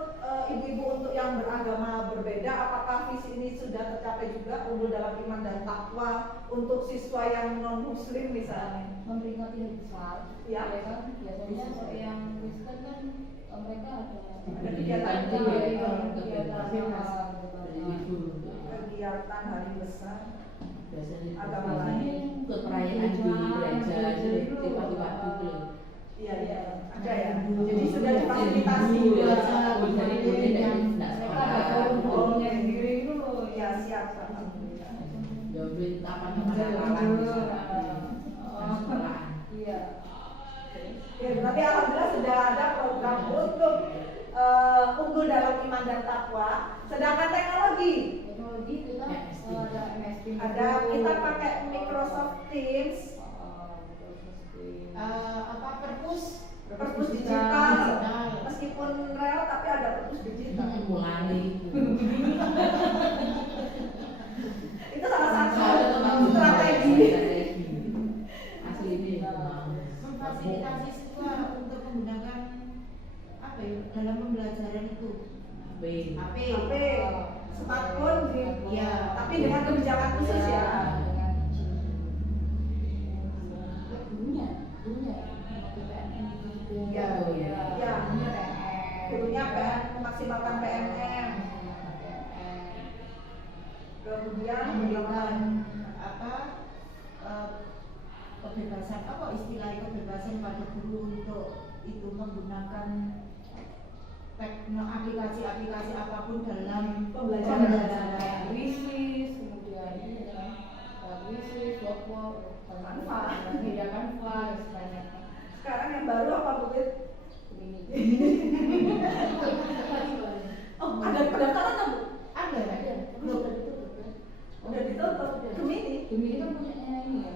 ibu-ibu untuk yang beragama berbeda? Apakah visi ini sudah tercapai juga, unggul dalam iman dan takwa untuk siswa yang non Muslim misalnya? Memperingati hari besar, Ya. kan biasanya kalau yang Kristen kan mereka ada kegiatan kegiatan hari besar agama lain. Untuk perayaan di gereja itu waktu-waktu itu. Iya, ada ya. Jadi sudah difasilitasi. mereka ada forum-forumnya sendiri itu loh. Ya, siap. Iya. Ya, berarti alhamdulillah sudah ada program untuk unggul dalam iman dan takwa. Sedangkan teknologi Kita ada MSP. ada, kita pakai Microsoft Teams, perpus digital. Meskipun rel tapi ada perpus digital. Itu salah satu strategi. Asli ini. Memfasilitasi siswa untuk menggunakan apa ya dalam pembelajaran itu HP, Smartphone ya, tapi dengan kebijakan khusus ya. Gurunya PPNN itu. Ya, gurunya memaksimalkan PMM. Kemudian memberikan kebebasan, apa istilahnya, kebebasan pada guru untuk itu menggunakan aplikasi-aplikasi apapun dalam Pembelajaran. Wishlist, kemudian wishlist, Dropbox, Canva. media Canva, banyak. Sekarang yang baru apa Bu? Oh, ada pendaftaran nggak Bu? ada Belum udah ditutup kan? Udah ditutup. Gemini. Gemini kan punya ini ya,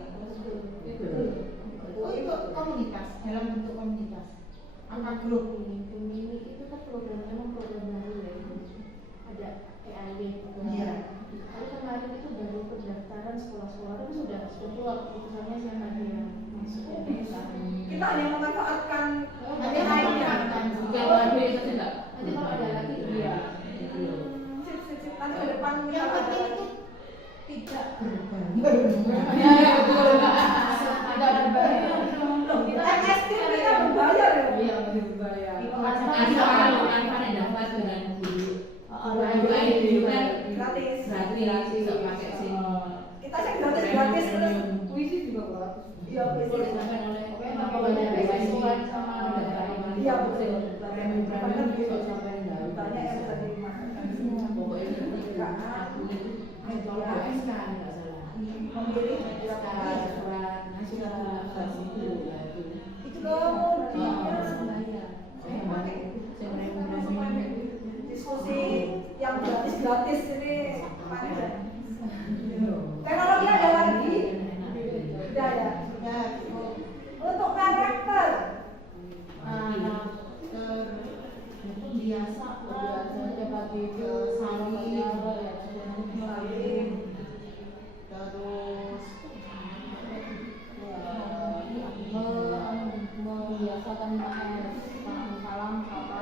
oh itu komunitas dalam bentuk komunitas apa grup Gemini itu kan emang program baru ya itu. Ada EAY Iya. Tapi kemarin itu baru pendaftaran sekolah-sekolah itu sudah keluar keputusannya siapa yang masuk Kita hanya memanfaatkan Nanti lainnya. Kalau ada itu sih enggak. Nanti kalau ada lagi Iya. sip. Nanti ke depan yang penting itu tidak berbayar Ya betul. tidak ada bayar. Loh, kita MST kita membayar ya. Iya, masih berbayar. Kalau kan dapat dengan guru. Guru itu kan Gratis. gratis bisa pakai sini. Kita cek gratis terus. Puisi juga gratis. Iya, boleh bisa. sampai oleh Apa banyak beasiswaan sama Iya, betul. Banyak yang bisa Pokoknya dimanfaatkan. SK enggak salah. Memilih media itu loh modelnya. Diskusi yang gratis ini panjang. Teknologi ada lagi? Tidak ya. Untuk karakter biasa bagi itu terus membiasakan salam sapa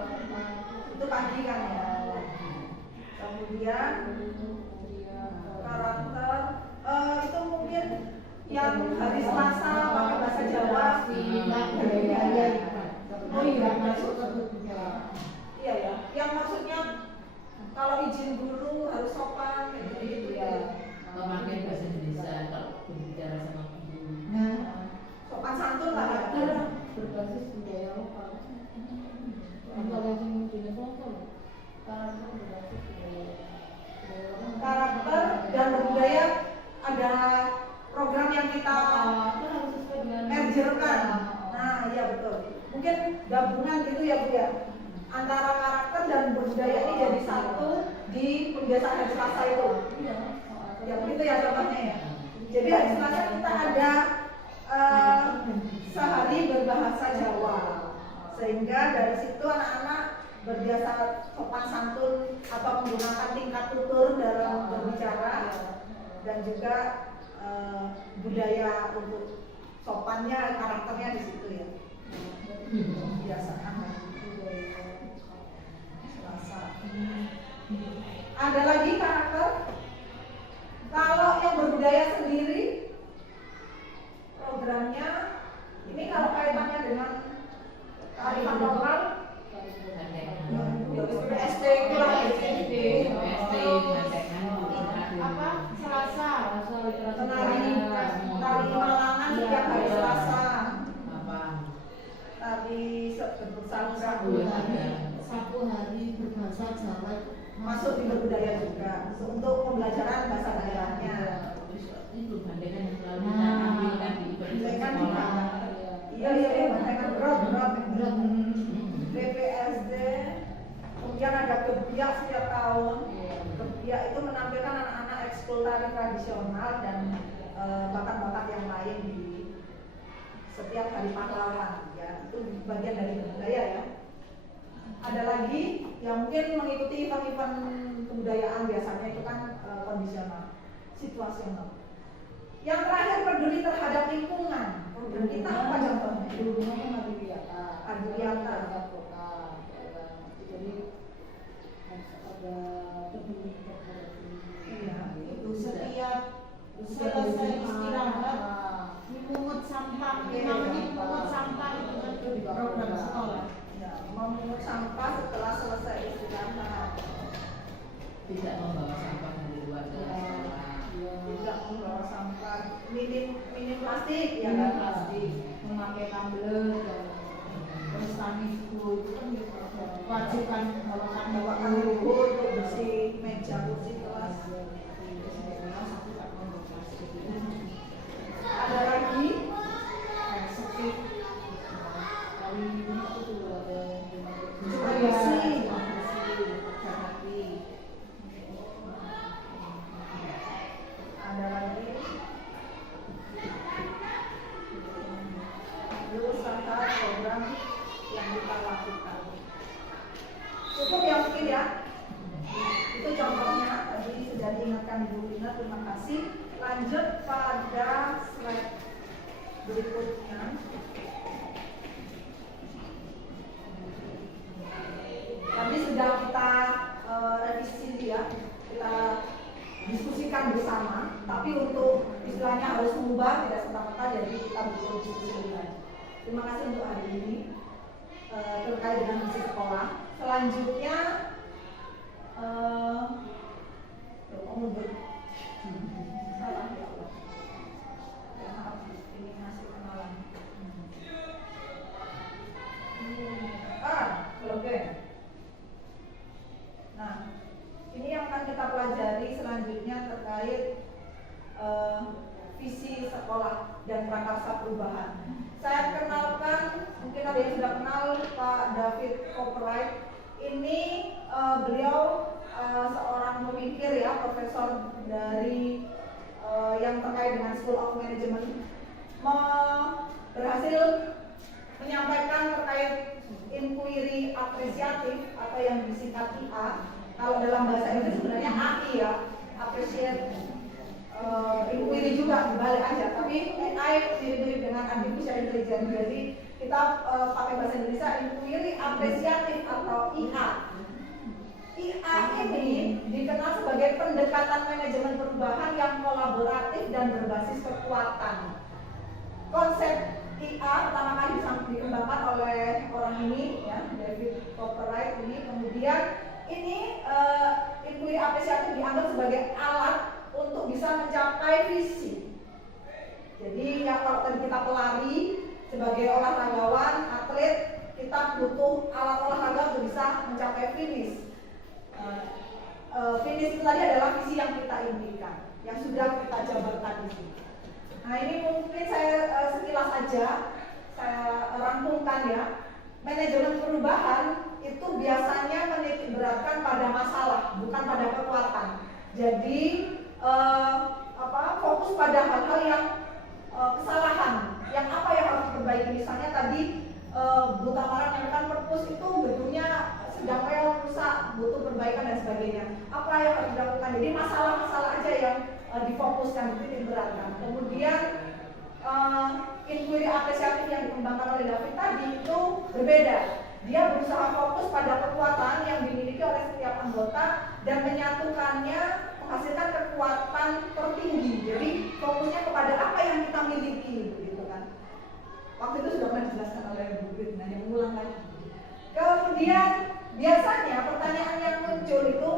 itu pagi kan ya. Kemudian karakter itu mungkin yang hari Selasa pakai bahasa Jawa. oh iya masuk ke budaya Iya ya. Yang maksudnya kalau izin guru harus sopan kayak gitu ya. Memakai bahasa Indonesia kalau berbicara sama guru. nah Sopan santun lah ya. berbasis budaya lokal. Kalau yang jenis lokal, karakter berbasis budaya lokal. Karakter dan budaya ada program yang kita Itu harus sesuai dengan mergerkan. Nah, iya betul. Mungkin gabungan gitu ya Bu ya. Antara karakter dan budaya ini jadi satu di pembiasaan hari Selasa itu. Ya begitu ya contohnya ya. Jadi hari Selasa kita ada sehari berbahasa Jawa, sehingga dari situ anak-anak berbiasa sopan santun atau menggunakan tingkat tutur dalam berbicara dan juga budaya untuk sopannya karakternya di situ ya. Kebiasaan budaya Selasa. Ada lagi karakter. Kalau yang berbudaya sendiri programnya ini kalau kaitannya dengan kearifan lokal ST kurang ST apa Selasa tari Malangan setiap hari Selasa tari bersangsa satu hari berbahasa Jawa masuk di berbudaya juga untuk pembelajaran bahasa daerahnya. Itu bandekan yang selalu kita ambil kan di Bandekan di sekolah. mana? Iya, bandekan berat. BPSD, kemudian ada kebiak setiap tahun. Kebiak itu menampilkan anak-anak ekskul tari tradisional dan bakat-bakat yang lain di setiap hari pahlawan. Ya, itu bagian dari budaya ya. Ada lagi yang mungkin mengikuti event-event kebudayaan biasanya itu kan kondisional, situasional. Yang terakhir peduli terhadap lingkungan. Program kita apa contohnya? Hubungannya Madriata, Madriata. kota, jadi harus ada peduli terhadap lingkungan. Iya, itu setiap selesai istirahat memungut sampah namanya memungut sampah itu kan program sekolah ya, memungut sampah setelah selesai istirahat. Tidak membawa sampah dari luar ke sekolah. Tidak membawa sampah, minim plastik ya kan, plastik. Memakai tumbler Prestamisku itu kan kewajiban bawakan buku untuk bersih meja, kursi kelas. Ada lagi? Supaya bersih. Ada lagi? Usaha program yang kita lakukan. Cukup ya mungkin ya. Itu contohnya tadi sudah diingatkan Ibu Lina, terima kasih. Lanjut pada slide berikutnya. Tadi sudah kita revisi ya, kita diskusikan bersama. Tapi untuk istilahnya harus mengubah tidak serta-merta, jadi kita butuh diskusi lagi. Terima kasih untuk hari ini terkait dengan misi sekolah. Selanjutnya salah ya Allah. Ya, maaf, ini masih kenalan. Oke. Nah, ini yang akan kita pelajari selanjutnya terkait visi sekolah dan prakarsa perubahan. Saya kenalkan, mungkin ada yang sudah kenal Pak David Copyright. Ini beliau seorang pemikir ya, profesor dari yang terkait dengan School of Management, berhasil menyampaikan terkait inquiry apresiatif atau yang disingkat IA. Kalau dalam bahasa Inggris sebenarnya AI ya, appreciate inquiry juga dibalik aja, tapi AI mirip-mirip dengan artificial intelligence. Jadi kita pakai bahasa Indonesia inquiry apresiatif atau IA. IA ini dikenal sebagai pendekatan manajemen perubahan yang kolaboratif dan berbasis kekuatan. Konsep IA pertama kali dikembangkan oleh orang ini ya, David Copyright ini. Kemudian ini inquiry apresiatif dianggap sebagai alat untuk bisa mencapai visi. Jadi ya, kalau tadi kita pelari sebagai olahragawan, atlet, kita butuh alat olahraga untuk bisa mencapai finish. Finish itu tadi adalah visi yang kita impikan, yang sudah kita jabarkan di sini. Nah, ini mungkin saya sekilas saja saya rangkumkan ya. Manajemen perubahan itu biasanya menitik beratkan pada masalah, bukan pada kekuatan. Jadi fokus pada hal-hal yang kesalahan, yang apa yang harus diperbaiki. Misalnya tadi Bu Tamara menyampaikan purpose itu bentuknya sedang rusak, butuh perbaikan dan sebagainya. Apa yang harus dilakukan? Jadi masalah-masalah aja yang difokuskan, dititik beratkan. Kemudian inquiry apresiatif yang dikembangkan oleh David tadi itu berbeda. Dia berusaha fokus pada kekuatan yang dimiliki oleh setiap anggota dan menyatukannya menghasilkan kekuatan tertinggi. Jadi fokusnya kepada apa yang kita miliki, begitu kan. Waktu itu sudah pernah dijelaskan oleh Bu Brit, hanya mengulang lagi. Kemudian biasanya pertanyaan yang muncul itu,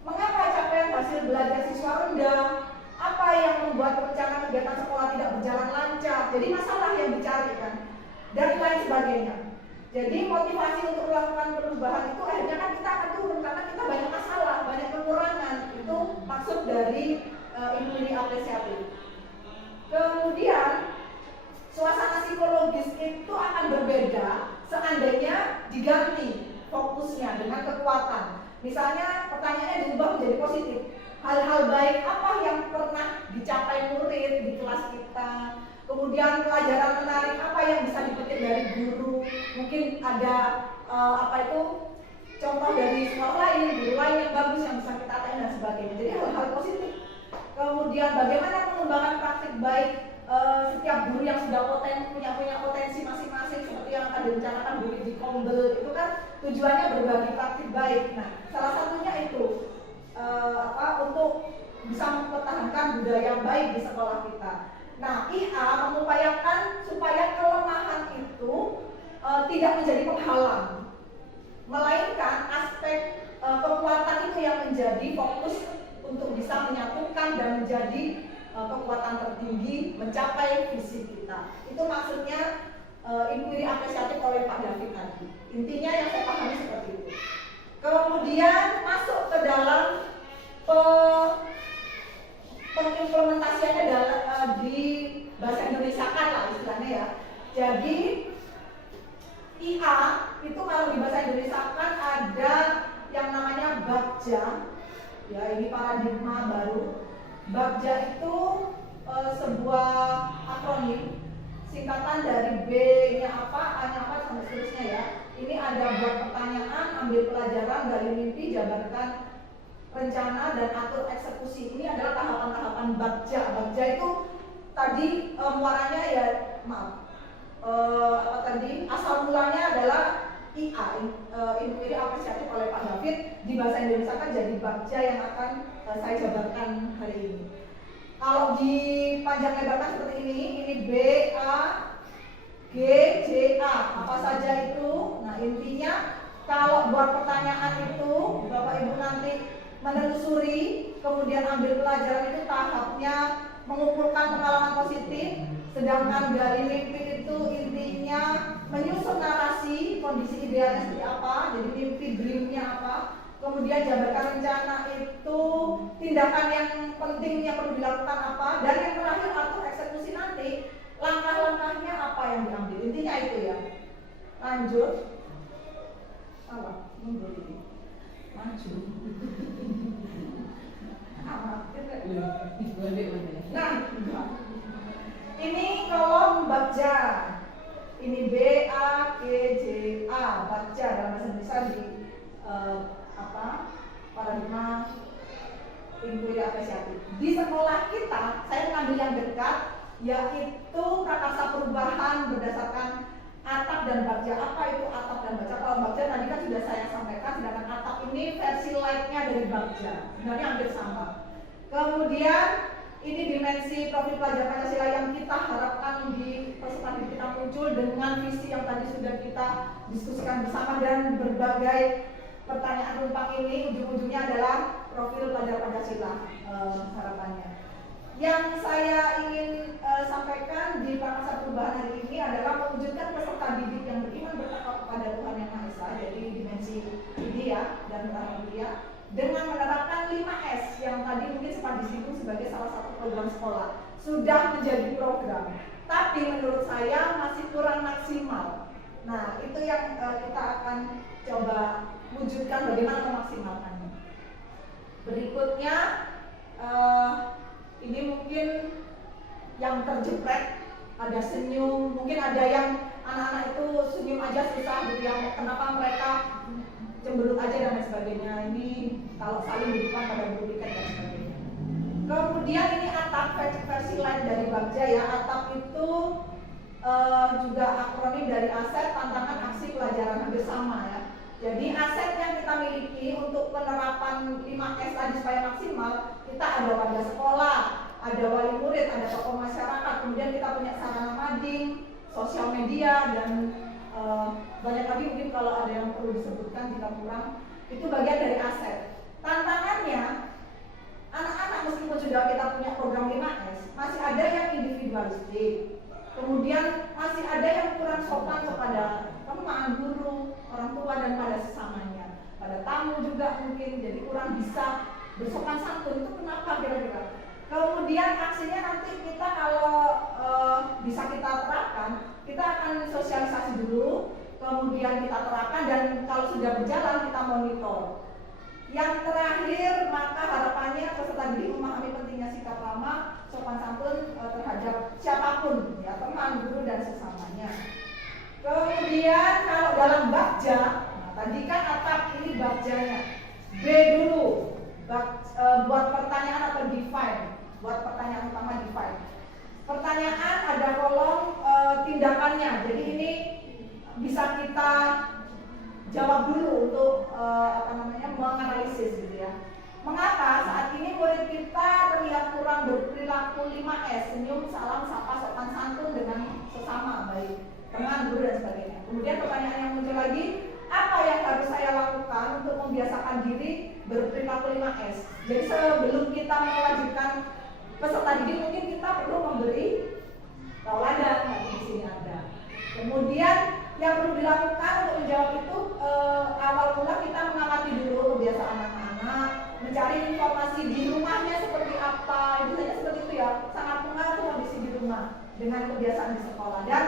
mengapa capaian hasil belajar siswa rendah? Apa yang membuat perencanaan kegiatan sekolah tidak berjalan lancar? Jadi masalah yang dicari kan, dan lain sebagainya. Jadi motivasi untuk melakukan perubahan itu akhirnya kan kita akan turun karena kita banyak masalah, banyak kekurangan. Itu maksud dari inquiry apresiatif. Kemudian suasana psikologis itu akan berbeda seandainya diganti fokusnya dengan kekuatan. Misalnya pertanyaannya diubah menjadi positif. Hal-hal baik apa yang pernah dicapai murid di kelas kita? Kemudian pelajaran menarik apa yang bisa dipetik dari guru? Mungkin ada contoh dari sekolah lain, guru lain yang bagus yang bisa kita tanya dan sebagainya. Jadi hal-hal positif. Kemudian bagaimana pengembangan praktik baik setiap guru yang sudah punya potensi masing-masing, seperti yang akan direncanakan guru di Kombel itu kan tujuannya berbagi praktik baik. Nah, salah satunya itu untuk bisa mempertahankan budaya yang baik di sekolah kita. Nah, IA mengupayakan supaya kelemahan itu tidak menjadi penghalang, melainkan aspek kekuatan itu yang menjadi fokus untuk bisa menyatukan dan menjadi kekuatan tertinggi mencapai visi kita. Itu maksudnya inquiry apresiatif oleh Pak David tadi. Intinya yang saya pahami seperti itu. Kemudian masuk ke dalam pengimplementasiannya di bahasa Indonesia kan lah istilahnya ya. Jadi IA itu kalau di bahasa Indonesia kan ada yang namanya Bagja, ya ini paradigma baru. Bagja itu sebuah akronim singkatan dari B-nya apa, A-nya apa, sampai seterusnya ya. Ini ada buat pertanyaan, ambil pelajaran, gali mimpi, jabarkan rencana, dan atur eksekusi. Ini adalah tahapan-tahapan Bagja. Bagja itu tadi muaranya ya, asal mulanya adalah IA, inquiry apresiatif oleh Pak David. Di bahasa Indonesia kan jadi Bagja yang akan saya jabarkan hari ini. Kalau dipanjang lebarkan seperti ini B, A, G, J, A, apa saja itu. Nah intinya kalau buat pertanyaan itu Bapak Ibu nanti menelusuri, kemudian ambil pelajaran itu tahapnya mengumpulkan pengalaman positif, sedangkan gali mimpi itu intinya menyusun narasi kondisi idealnya seperti apa, jadi mimpi dreamnya apa. Kemudian jabarkan rencana itu tindakan yang penting yang perlu dilakukan apa, dan yang terakhir atur eksekusi nanti langkah-langkahnya apa yang diambil. Intinya itu ya. Lanjut. Apa? Mundur ini. Maju. Nah, ini kolom Bagja. Ini B, A, G, J, A. Bagja dalam bahasa Indonesia di paradigma inquiry apresiatif. Di sekolah kita, saya mengambil yang dekat, yaitu prakasa perubahan berdasarkan atap dan bagja. Apa itu atap dan bagja? Kalau bagja tadi kan sudah saya sampaikan, sedangkan atap ini versi light-nya dari bagja. Sebenarnya hampir sama. Kemudian ini dimensi profil pelajar Pancasila yang kita harapkan di peserta didik kita muncul dengan visi yang tadi sudah kita diskusikan bersama, dan berbagai pertanyaan rumpang ini ujung-ujungnya adalah profil pelajar Pancasila harapannya. Yang saya ingin sampaikan di prakasa perubahan hari ini adalah mewujudkan peserta didik yang beriman bertakwa kepada Tuhan Yang Maha Esa, jadi dimensi idea dan mulia, dengan menerapkan 5S yang tadi mungkin sempat disinggung sebagai salah satu program sekolah. Sudah menjadi program, tapi menurut saya masih kurang maksimal. Nah, itu yang kita akan coba wujudkan bagaimana memaksimalkannya. Berikutnya ini mungkin yang terjeprek, ada senyum, mungkin ada yang anak-anak itu senyum aja susah gitu, yang kenapa mereka cemberut aja dan lain sebagainya. Ini kalau saling di depan pada berikan dan sebagainya. Kemudian ini atap versi lain dari Bagja ya. Atap itu juga akronim dari aset, tantangan, aksi, pelajaran, hampir sama ya. Jadi aset yang kita miliki untuk penerapan 5S tadi supaya maksimal, kita ada warga sekolah, ada wali murid, ada tokoh masyarakat, kemudian kita punya sarana mading, sosial media, dan banyak lagi mungkin kalau ada yang perlu disebutkan jika kurang. Itu bagian dari aset. Tantangannya, anak-anak meskipun sudah kita punya program 5S, masih ada yang individualistik. Kemudian masih ada yang kurang sopan kepada teman, guru, orang tua, dan pada sesamanya. Pada tamu juga mungkin, jadi kurang bisa bersopan santun. Itu kenapa kira-kira? Kemudian aksinya nanti kita kalau bisa kita terapkan, kita akan sosialisasi dulu, kemudian kita terapkan, dan kalau sudah berjalan kita monitor. Yang terakhir, maka harapannya peserta didik memahami pentingnya sikap ramah, sopan santun terhadap siapapun, ya, teman, guru, dan sesamanya. Kemudian kalau dalam Bagja, nah, tadi kan atap, ini Bagjanya. B dulu, buat pertanyaan atau define, buat pertanyaan utama define. Pertanyaan ada kolom tindakannya, jadi ini bisa kita jawab dulu untuk menganalisis gitu ya. Mengapa saat ini murid kita terlihat kurang berperilaku 5S, senyum, salam, sapa, sopan santun dengan sesama, baik teman, guru, dan sebagainya. Kemudian pertanyaan yang muncul lagi, apa yang harus saya lakukan untuk membiasakan diri berperilaku 5S? Jadi sebelum kita mewajibkan peserta didik, mungkin kita perlu memberi tauladan, di sini ada. Kemudian yang perlu dilakukan untuk menjawab itu awal mula kita mengamati dulu kebiasaan anak-anak, mencari informasi di rumahnya seperti apa, itu saja seperti itu ya, sangat mengatur kondisi di rumah dengan kebiasaan di sekolah dan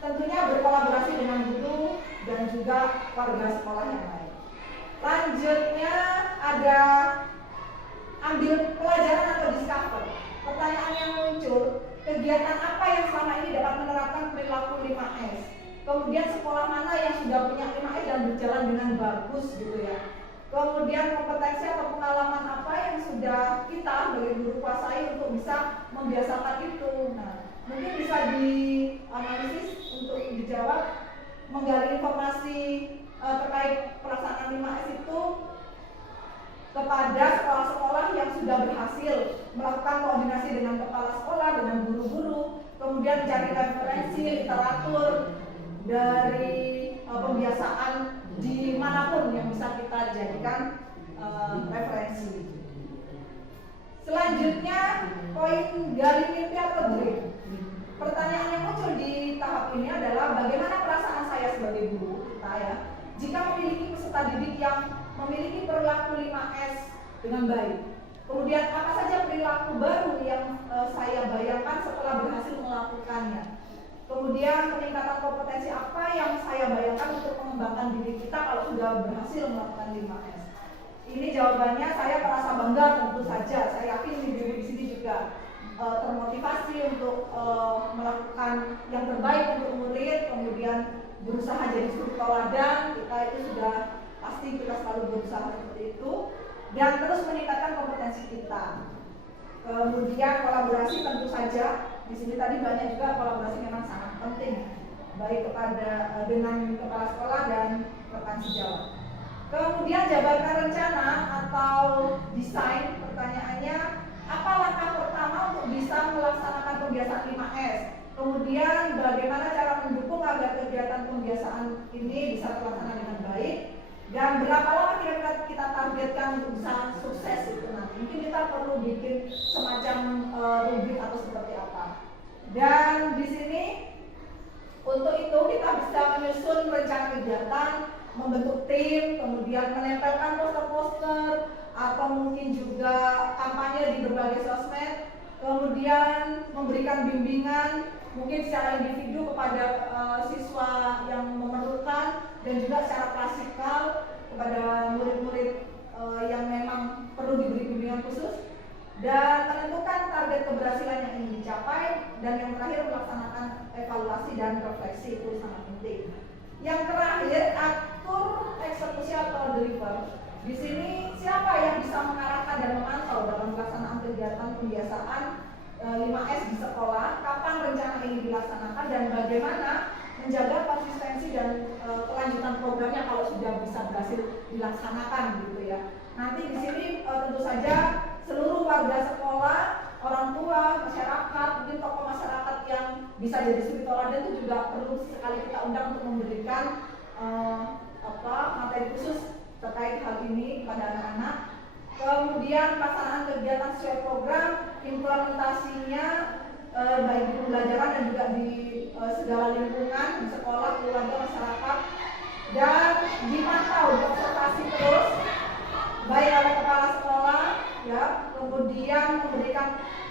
tentunya berkolaborasi dengan guru dan juga warga sekolah yang lain. Lanjutnya ada ambil pelajaran atau discover. Pertanyaan yang muncul, kegiatan apa yang selama ini dapat menerapkan perilaku 5S? Kemudian sekolah mana yang sudah punya 5S dan berjalan dengan bagus gitu ya. Kemudian kompetensi atau pengalaman apa yang sudah kita sebagai guru kuasai untuk bisa membiasakan itu. Nah, mungkin bisa dianalisis untuk dijawab, menggali informasi terkait pelaksanaan 5S itu kepada sekolah-sekolah yang sudah berhasil melakukan koordinasi dengan kepala sekolah, dengan guru-guru, kemudian cari referensi literatur dari pembiasaan dimanapun yang bisa kita jadikan referensi. Selanjutnya poin gali mimpi atau dream. Pertanyaan yang muncul di tahap ini adalah bagaimana perasaan saya sebagai guru kita ya jika memiliki peserta didik yang memiliki perilaku 5S dengan baik. Kemudian apa saja perilaku baru yang saya bayangkan setelah berhasil melakukannya. Kemudian peningkatan kompetensi apa yang saya bayangkan untuk mengembangkan diri kita kalau sudah berhasil melakukan 5S. Ini jawabannya saya merasa bangga tentu saja. Saya yakin diri di sini juga termotivasi untuk melakukan yang terbaik untuk murid, kemudian berusaha jadi suri teladan. Kita itu sudah pasti kita selalu berusaha seperti itu dan terus meningkatkan kompetensi kita. Kemudian kolaborasi tentu saja. Di sini tadi banyak juga kolaborasi memang sangat penting, baik kepada dengan kepala sekolah dan rekan sejawat. Kemudian jabarkan rencana atau desain. Pertanyaannya, apa langkah pertama untuk bisa melaksanakan kebiasaan 5S? Kemudian bagaimana cara mendukung agar kegiatan pembiasaan ini bisa terlaksana dengan baik? Dan berapa lama kira-kira kita targetkan untuk bisa sukses itu nanti? Mungkin kita perlu bikin semacam rubrik atau seperti apa. Dan di sini untuk itu kita bisa menyusun rencana kegiatan, membentuk tim, kemudian menempelkan poster-poster atau mungkin juga kampanye di berbagai sosmed, kemudian memberikan bimbingan mungkin secara individu kepada siswa yang memerlukan dan juga secara klasikal kepada murid-murid yang memang perlu diberi bimbingan khusus, dan menentukan target keberhasilan yang ingin dicapai, dan yang terakhir melaksanakan evaluasi dan refleksi. Itu sangat penting. Yang terakhir, atur eksekusi atau deliver. Di sini siapa yang bisa mengarahkan dan memantau dalam pelaksanaan kegiatan pembiasaan 5S di sekolah, kapan rencana ini dilaksanakan, dan bagaimana menjaga konsistensi dan kelanjutan programnya kalau sudah bisa berhasil dilaksanakan gitu ya. Nanti di sini tentu saja seluruh warga sekolah, orang tua, masyarakat, mungkin tokoh masyarakat yang bisa jadi suri teladan itu juga perlu sekali kita undang untuk memberikan materi khusus terkait hal ini kepada anak-anak. Kemudian pelaksanaan kegiatan sesuai program, implementasinya baik di pembelajaran dan juga di segala lingkungan, di sekolah, keluarga, masyarakat, dan dimantau, diobservasi terus baik oleh kepala sekolah ya, kemudian memberikan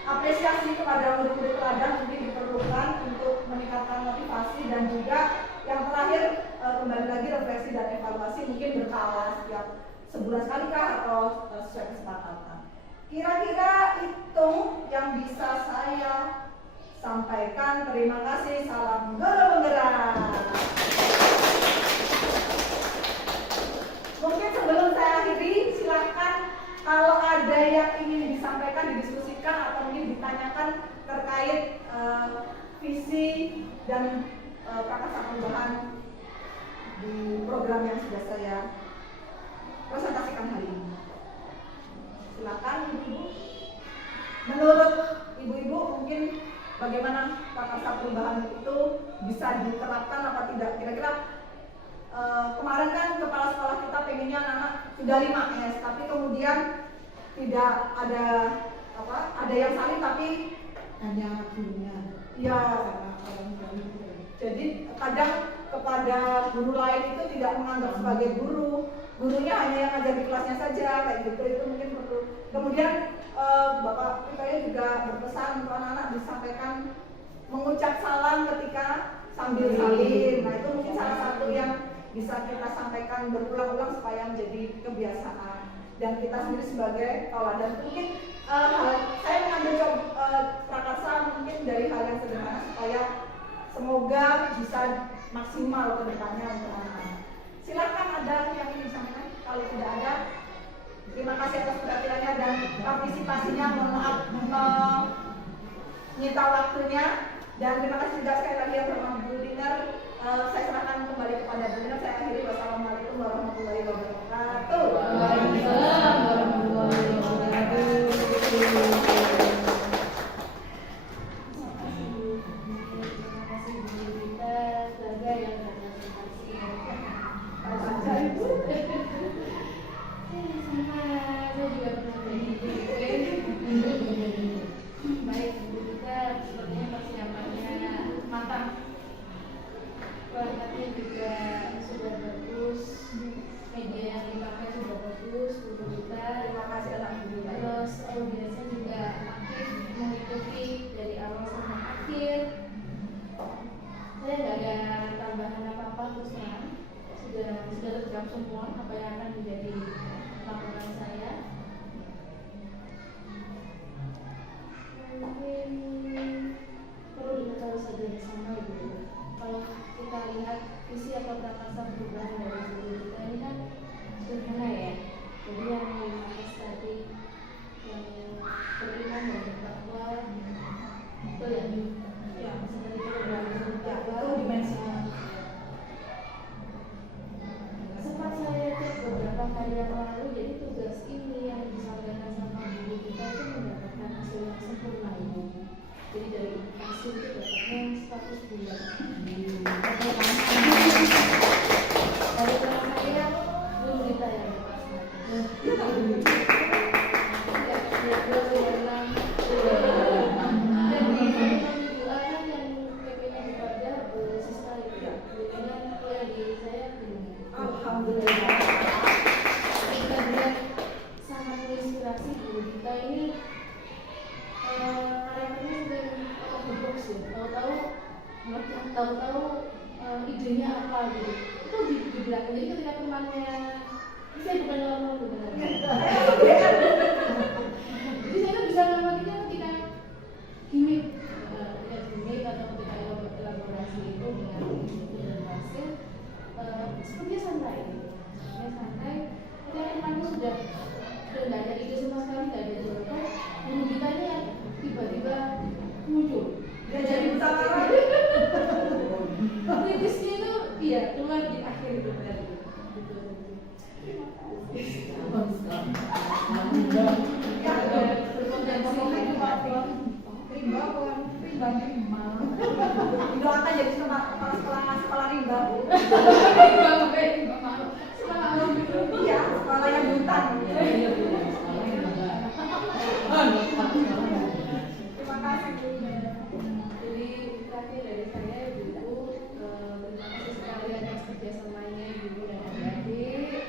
apresiasi kepada murid-murid teladan mungkin diperlukan untuk meningkatkan motivasi, dan juga yang terakhir kembali lagi refleksi dan evaluasi mungkin berkala setiap sebulan sekali kah atau sesuai kesepakatan. Kira-kira itu yang bisa saya sampaikan. Terima kasih. Salam guru penggerak. Mungkin sebelum saya akhiri, silakan kalau ada yang ingin disampaikan, didiskusikan atau mungkin ditanyakan terkait visi dan prakarsa perubahan di program yang sudah saya presentasikan hari ini. Silakan ibu-ibu. Menurut ibu-ibu mungkin bagaimana prakarsa perubahan itu bisa diterapkan apa tidak? Kira-kira kemarin kan kepala sekolah kita pengennya anak sudah 5S, tapi kemudian tidak ada ada yang salin tapi hanya gurunya ya Jadi kadang kepada guru lain itu tidak menganggap sebagai guru, gurunya hanya yang ngajar di kelasnya saja, kayak gitu. Itu mungkin perlu. Kemudian Bapak Pikaya juga berpesan untuk anak-anak disampaikan mengucap salam ketika sambil salin. Nah itu mungkin salah satu yang bisa kita sampaikan berulang-ulang supaya menjadi kebiasaan. Dan kita sendiri sebagai tauladan. Mungkin saya mengambil prakarsa mungkin dari hal yang sederhana supaya semoga bisa maksimal ke depannya untuk anak-anak. Silakan ada yang ingin disampaikan. Kalau tidak ada, terima kasih atas perhatiannya dan partisipasinya. Mohon maaf menyita waktunya. Dan terima kasih juga sekali lagi yang bersama Bu Dinar. Saya serahkan kembali kepada Bu Dinar. Saya akhiri. Wassalamualaikum warahmatullahi wabarakatuh. Waalaikumsalam warahmatullahi wabarakatuh. Semua apa yang akan menjadi laporan saya. Mungkin perlu diketahui saja bersama Ibu. Kalau kita lihat visi atau prakarsa perubahan dari guru kita ini kan sederhana ya. Jadi yang dibahas tadi yang beriman dan bertakwa itu ya seperti itu bertakwa dimensi. Sempat saya cek beberapa hari yang lalu, jadi tugas ini yang disampaikan sama guru kita itu mendapatkan hasil yang sempurna ini. Jadi dari hasil itu dapatnya 100 bulan. Dari teman saya, guru kita yang lepaskan. Dan di juga kan yang PP-nya dipada siswa itu dengan kuliah di saya begini. Alhamdulillah. Benar-benar sangat menginspirasi guru kita ini. Karakternya sering out the box ya. Tahu-tahu idenya apa gitu. Itu di belakang. Jadi ketika temannya, saya bukan normal sebenarnya. Jadi saya kan bisa ngamatinya ketika gimmick, atau ketika elaborasi itu dengan dan hasil. Sepertinya santai, ketika temanku sudah tidak ada ide sama sekali, tidak ada jawaban, guru kita ini yang tiba-tiba muncul. Dia jadi utama. Kritisnya itu iya keluar di akhir itu tadi. Doakan jadi sekolah rimba. Iya, sekolah yang butan. Terima kasih Bu. Jadi terakhir dari saya Ibu, terima kasih sekali atas kerjasamanya Ibu dan adik-adik.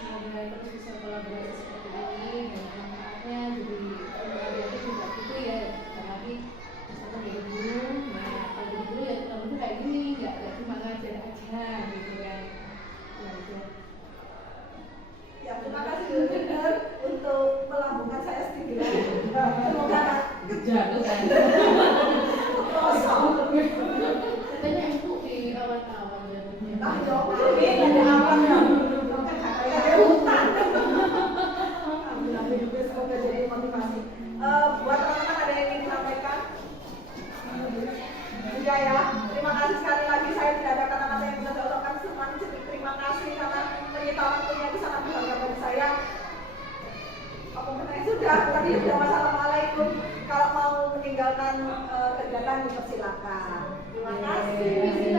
Semoga terus bisa kolaborasi seperti ini dan manfaatnya jadi adik-adik juga gitu ya. Apalagi misalnya jadi guru, nah kalau jadi guru ya teman-teman kayak gini, nggak cuma ngajar aja gitu kan. Belajar. Ya, terima kasih Bu Dinar untuk melambungkan saya sedikit lagi. Semoga Jatuh kan. kosong. Katanya Ibu di awal-awal ya. Nah, jawab amin, ada awalnya. Ada hutan. Alhamdulillah, hidupnya semoga jadi motivasi. Buat teman-teman ada yang ingin disampaikan? Enggak ya. Terima kasih sekali lagi. Saya tidak ada kata-kata yang bisa saya ucapkan. Terima kasih karena menyita waktunya itu sangat berharga bagi saya. Apa benar sudah? Tadi sudah wassalamualaikum. Kalau mau meninggalkan kegiatan dipersilakan. Terima kasih.